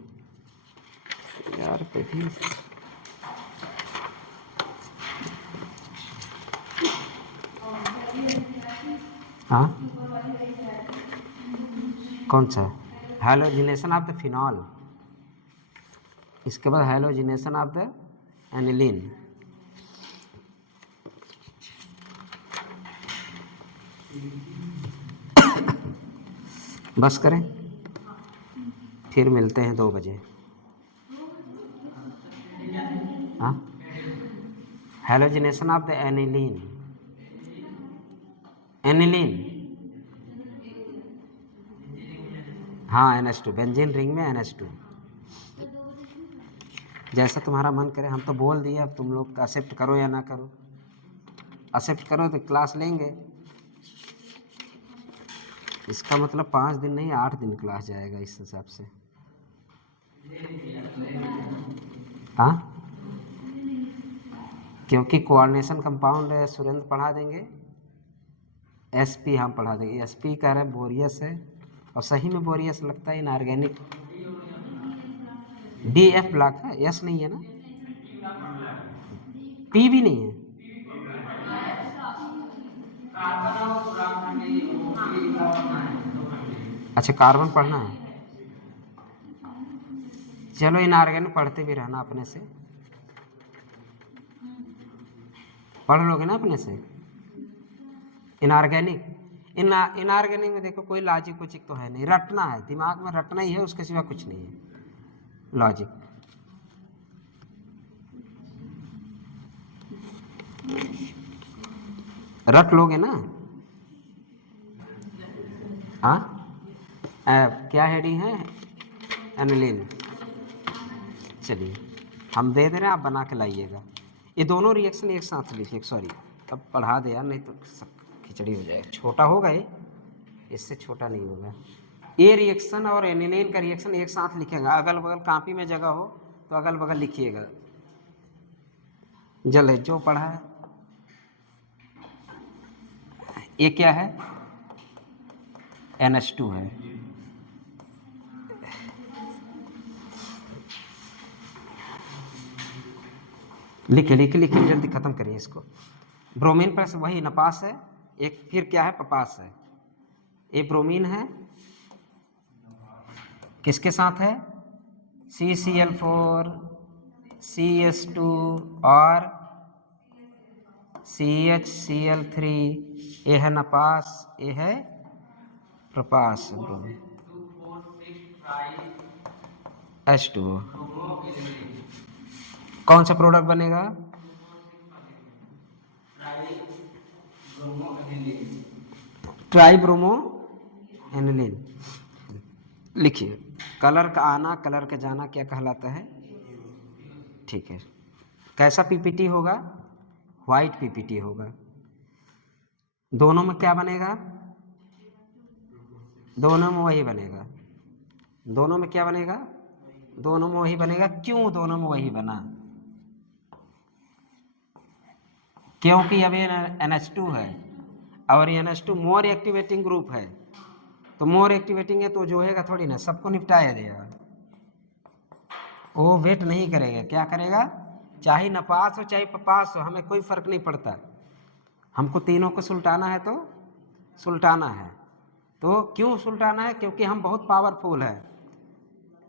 यार कभी हाँ कौन सा, हैलोजिनेशन ऑफ द फिनॉल, इसके बाद हैलोजिनेशन ऑफ द एनिलीन, बस करें, फिर मिलते हैं 2 बजे। हाँ, हैलोजिनेशन ऑफ द एनिलीन, हाँ NH2, बेंजीन रिंग में NH2, जैसा तुम्हारा मन करे, हम तो बोल दिए, अब तुम लोग एक्सेप्ट करो या ना करो, एक्सेप्ट करो तो क्लास लेंगे, इसका मतलब 5 दिन नहीं 8 दिन क्लास जाएगा इस हिसाब से, हाँ क्योंकि कोऑर्डिनेशन कंपाउंड सुरेंद्र पढ़ा देंगे, एसपी हम पढ़ा देंगे। एसपी कह रहे हैं बोरियस है, और सही में बोरियस लगता है इनऑर्गेनिक। DF ब्लॉक है, एस नहीं है ना, पी भी नहीं है। अच्छा कार्बन पढ़ना है, चलो इनऑर्गेनिक पढ़ते भी रहना अपने से, पढ़ लोगे ना अपने से इनऑर्गेनिक। इनऑर्गेनिक में देखो कोई लॉजिक कुचिक तो है नहीं, रटना है, दिमाग में रटना ही है, उसके सिवा कुछ नहीं है लॉजिक। रट लोगे ना। हाँ क्या हेडिंग है, एनिलीन। चलिए हम दे दे रहे हैं, आप बना के लाइएगा। ये दोनों रिएक्शन एक साथ लिखिए, सॉरी अब पढ़ा दे यार, नहीं तो सब खिचड़ी हो जाएगा। छोटा होगा ये, इससे छोटा नहीं होगा। ये रिएक्शन और एनिलीन का रिएक्शन एक साथ लिखेगा, अगल बगल कॉपी में जगह हो तो अगल बगल लिखिएगा। जल्दी जो पढ़ा है। ये क्या है, NH2 है। लिखिए लिखिए लिखिए, जल्दी खत्म करिए इसको। ब्रोमीन पर वही नपास है, एक फिर क्या है, पपास है। ये ब्रोमीन है, किसके साथ है, CCl4 CH2 और CHCl3। ये है नपास, ये है प्रपास। ब्रोमीन H2O, कौन सा प्रोडक्ट बनेगा, ट्राइब्रोमो एनिलीन। लिखिए, कलर का आना कलर का जाना क्या कहलाता है, ठीक है। कैसा PPT होगा, व्हाइट PPT होगा। दोनों में क्या बनेगा, दोनों में वही बनेगा। दोनों में क्या बनेगा, दोनों में वही बनेगा। क्यों दोनों में वही बना, क्योंकि अब ये NH2 है और ये NH2 मोर एक्टिवेटिंग ग्रुप है, तो मोर एक्टिवेटिंग है तो जो है थोड़ी ना, सबको निपटाया देगा। वो वेट नहीं करेगा, क्या करेगा, चाहे नपास हो चाहे पपास हो, हमें कोई फर्क नहीं पड़ता। हमको तीनों को सुलटाना है तो सुलटाना है। तो क्यों सुलटाना है, क्योंकि हम बहुत पावरफुल है।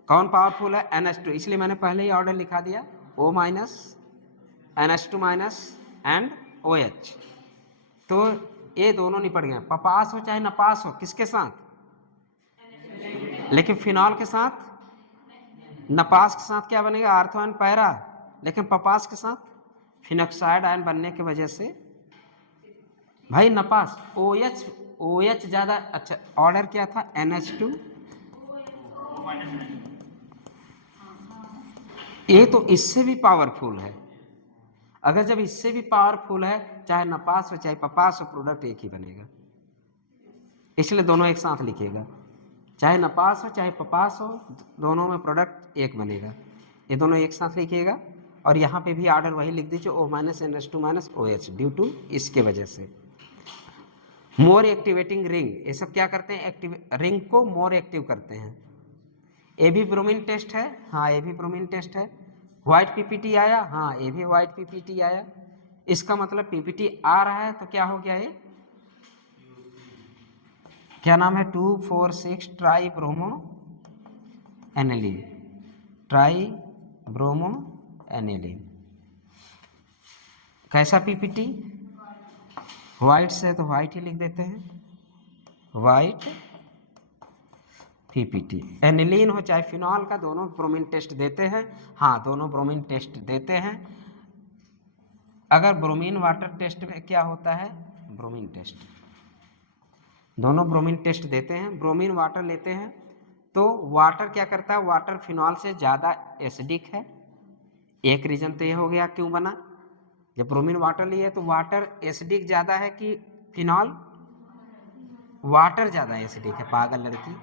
कौन पावरफुल है, NH2, इसलिए मैंने पहले ही ऑर्डर लिखा दिया, O minus NH2 and OH। तो ये दोनों निपट गए, पपास हो चाहे नपास हो, किसके साथ, लेकिन फिनॉल के साथ, नपास के साथ क्या बनेगा, आर्थो एंड पैरा, लेकिन पपास के साथ फिनॉक्साइड आयन बनने की वजह से भाई नपास OH ज़्यादा। अच्छा ऑर्डर क्या था, NH2, ये तो इससे भी पावरफुल है। अगर जब इससे भी पावरफुल है, चाहे नपास हो चाहे पपास हो, प्रोडक्ट एक ही बनेगा। इसलिए दोनों एक साथ लिखिएगा, चाहे नपास हो चाहे पपास हो, दोनों में प्रोडक्ट एक बनेगा। ये दोनों एक साथ लिखिएगा, और यहाँ पे भी ऑर्डर वही लिख दीजिए, O minus NH2 OH, due to इसके वजह से। मोर एक्टिवेटिंग रिंग, ये सब क्या करते हैं, रिंग को मोर एक्टिव करते हैं। ये भी ब्रोमीन टेस्ट है, हाँ ये भी ब्रोमीन टेस्ट है। व्हाइट PPT आया, हाँ ये भी व्हाइट PPT आया। इसका मतलब PPT आ रहा है तो क्या हो गया, ये क्या नाम है, 2,4,6 try bromo aniline, try bromo aniline. कैसा PPT, व्हाइट से तो व्हाइट ही लिख देते हैं, व्हाइट PPT। एनिलीन हो चाहे फिनॉल का, दोनों ब्रोमीन टेस्ट देते हैं, हाँ दोनों ब्रोमीन टेस्ट देते हैं। अगर ब्रोमीन वाटर टेस्ट में क्या होता है, ब्रोमीन टेस्ट, दोनों ब्रोमीन टेस्ट देते हैं। ब्रोमीन वाटर लेते हैं तो वाटर क्या करता है, वाटर फिनॉल से ज़्यादा एसिडिक है। एक रीजन तो ये हो गया क्यों बना, जब ब्रोमीन वाटर लिए तो वाटर एसिडिक ज़्यादा है कि फिनॉल, वाटर ज़्यादा एसिडिक है, पागल लड़की।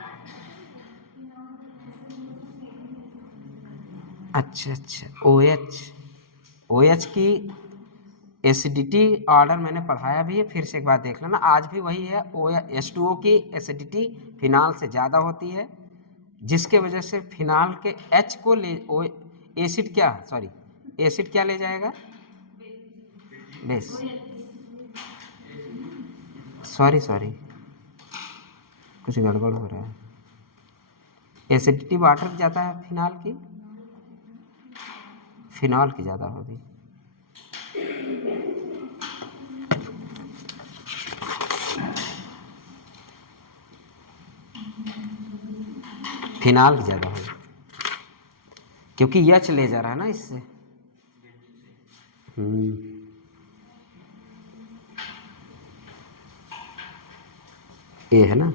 अच्छा OH की एसिडिटी ऑर्डर मैंने पढ़ाया भी है, फिर से एक बार देख लेना, आज भी वही है। H2O की एसिडिटी फिनाल से ज़्यादा होती है, जिसके वजह से फिनाल के H को ले एसिड क्या सॉरी एसिड क्या ले जाएगा, बेस। सॉरी कुछ गड़बड़ हो रहा है। एसिडिटी वाटर ज़्यादा है फिनाल की, फिनॉल की ज़्यादा होगी। फिनाल की ज़्यादा होगी क्योंकि यच ले जा रहा है ना इससे। ये है ना,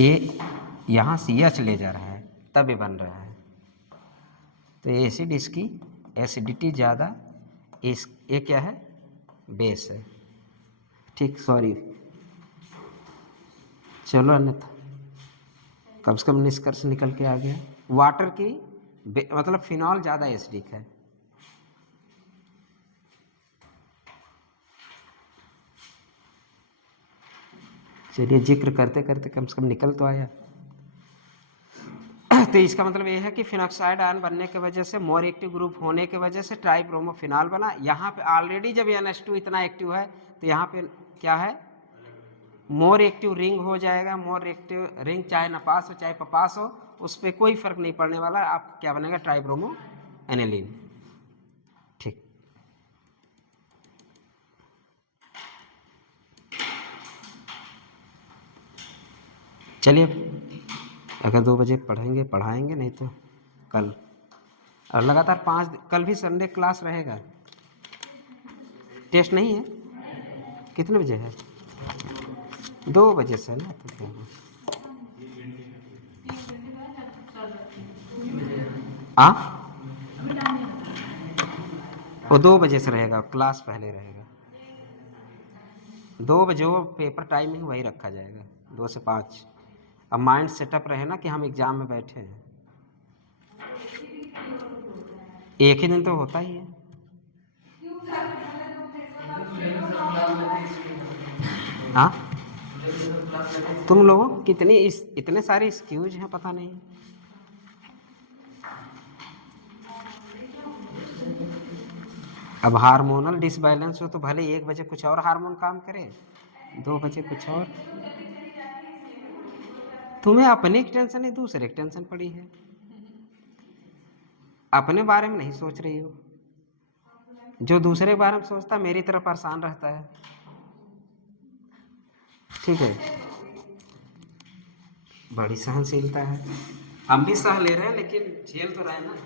ये यहाँ से एच ले जा रहा है तब ये बन रहा है। तो एसिड इसकी एसिडिटी ज़्यादा, इस ये क्या है, बेस है। ठीक, सॉरी। चलो, अन्यथा कम से कम निष्कर्ष निकल के आ गया। वाटर की मतलब फिनॉल ज़्यादा एसिडिक है। चलिए, जिक्र करते करते कम से कम निकल तो आया। तो इसका मतलब ये है कि फिनॉक्साइड आयन बनने की वजह से, मोर एक्टिव ग्रुप होने की वजह से ट्राइब्रोमोफिनॉल बना। यहाँ पे ऑलरेडी जब NH2 इतना एक्टिव है तो यहाँ पे क्या है, मोर एक्टिव रिंग हो जाएगा। मोर एक्टिव रिंग चाहे नपास हो चाहे पपास हो, उस पर कोई फर्क नहीं पड़ने वाला। आप क्या बनेगा, ट्राइब्रोमो एनिलीन। ठीक, चलिए, अगर 2 बजे पढ़ेंगे पढ़ाएंगे, नहीं तो कल। और लगातार 5 कल भी संडे क्लास रहेगा। टेस्ट नहीं है, कितने बजे है, 2 बजे से ना, तो क्या है? वो 2 बजे से रहेगा, क्लास पहले रहेगा। 2 बजे वो पेपर टाइमिंग वही रखा जाएगा, 2 से 5। अब माइंड सेटअप रहे ना कि हम एग्जाम में बैठे हैं। एक ही दिन तो होता ही है। हाँ, तुम लोगों कितनी इतने सारे एक्सक्यूज हैं, पता नहीं। अब हार्मोनल डिसबैलेंस हो तो भले 1 बजे कुछ और हार्मोन काम करे, 2 बजे कुछ और। तुम्हें अपने की टेंशन नहीं, दूसरे की टेंशन पड़ी है। अपने बारे में नहीं सोच रही हो। जो दूसरे के बारे में सोचता मेरी तरह परेशान रहता है। ठीक है, बड़ी सहनशीलता है। हम भी सह ले रहे हैं, लेकिन झेल तो रहे हैं ना।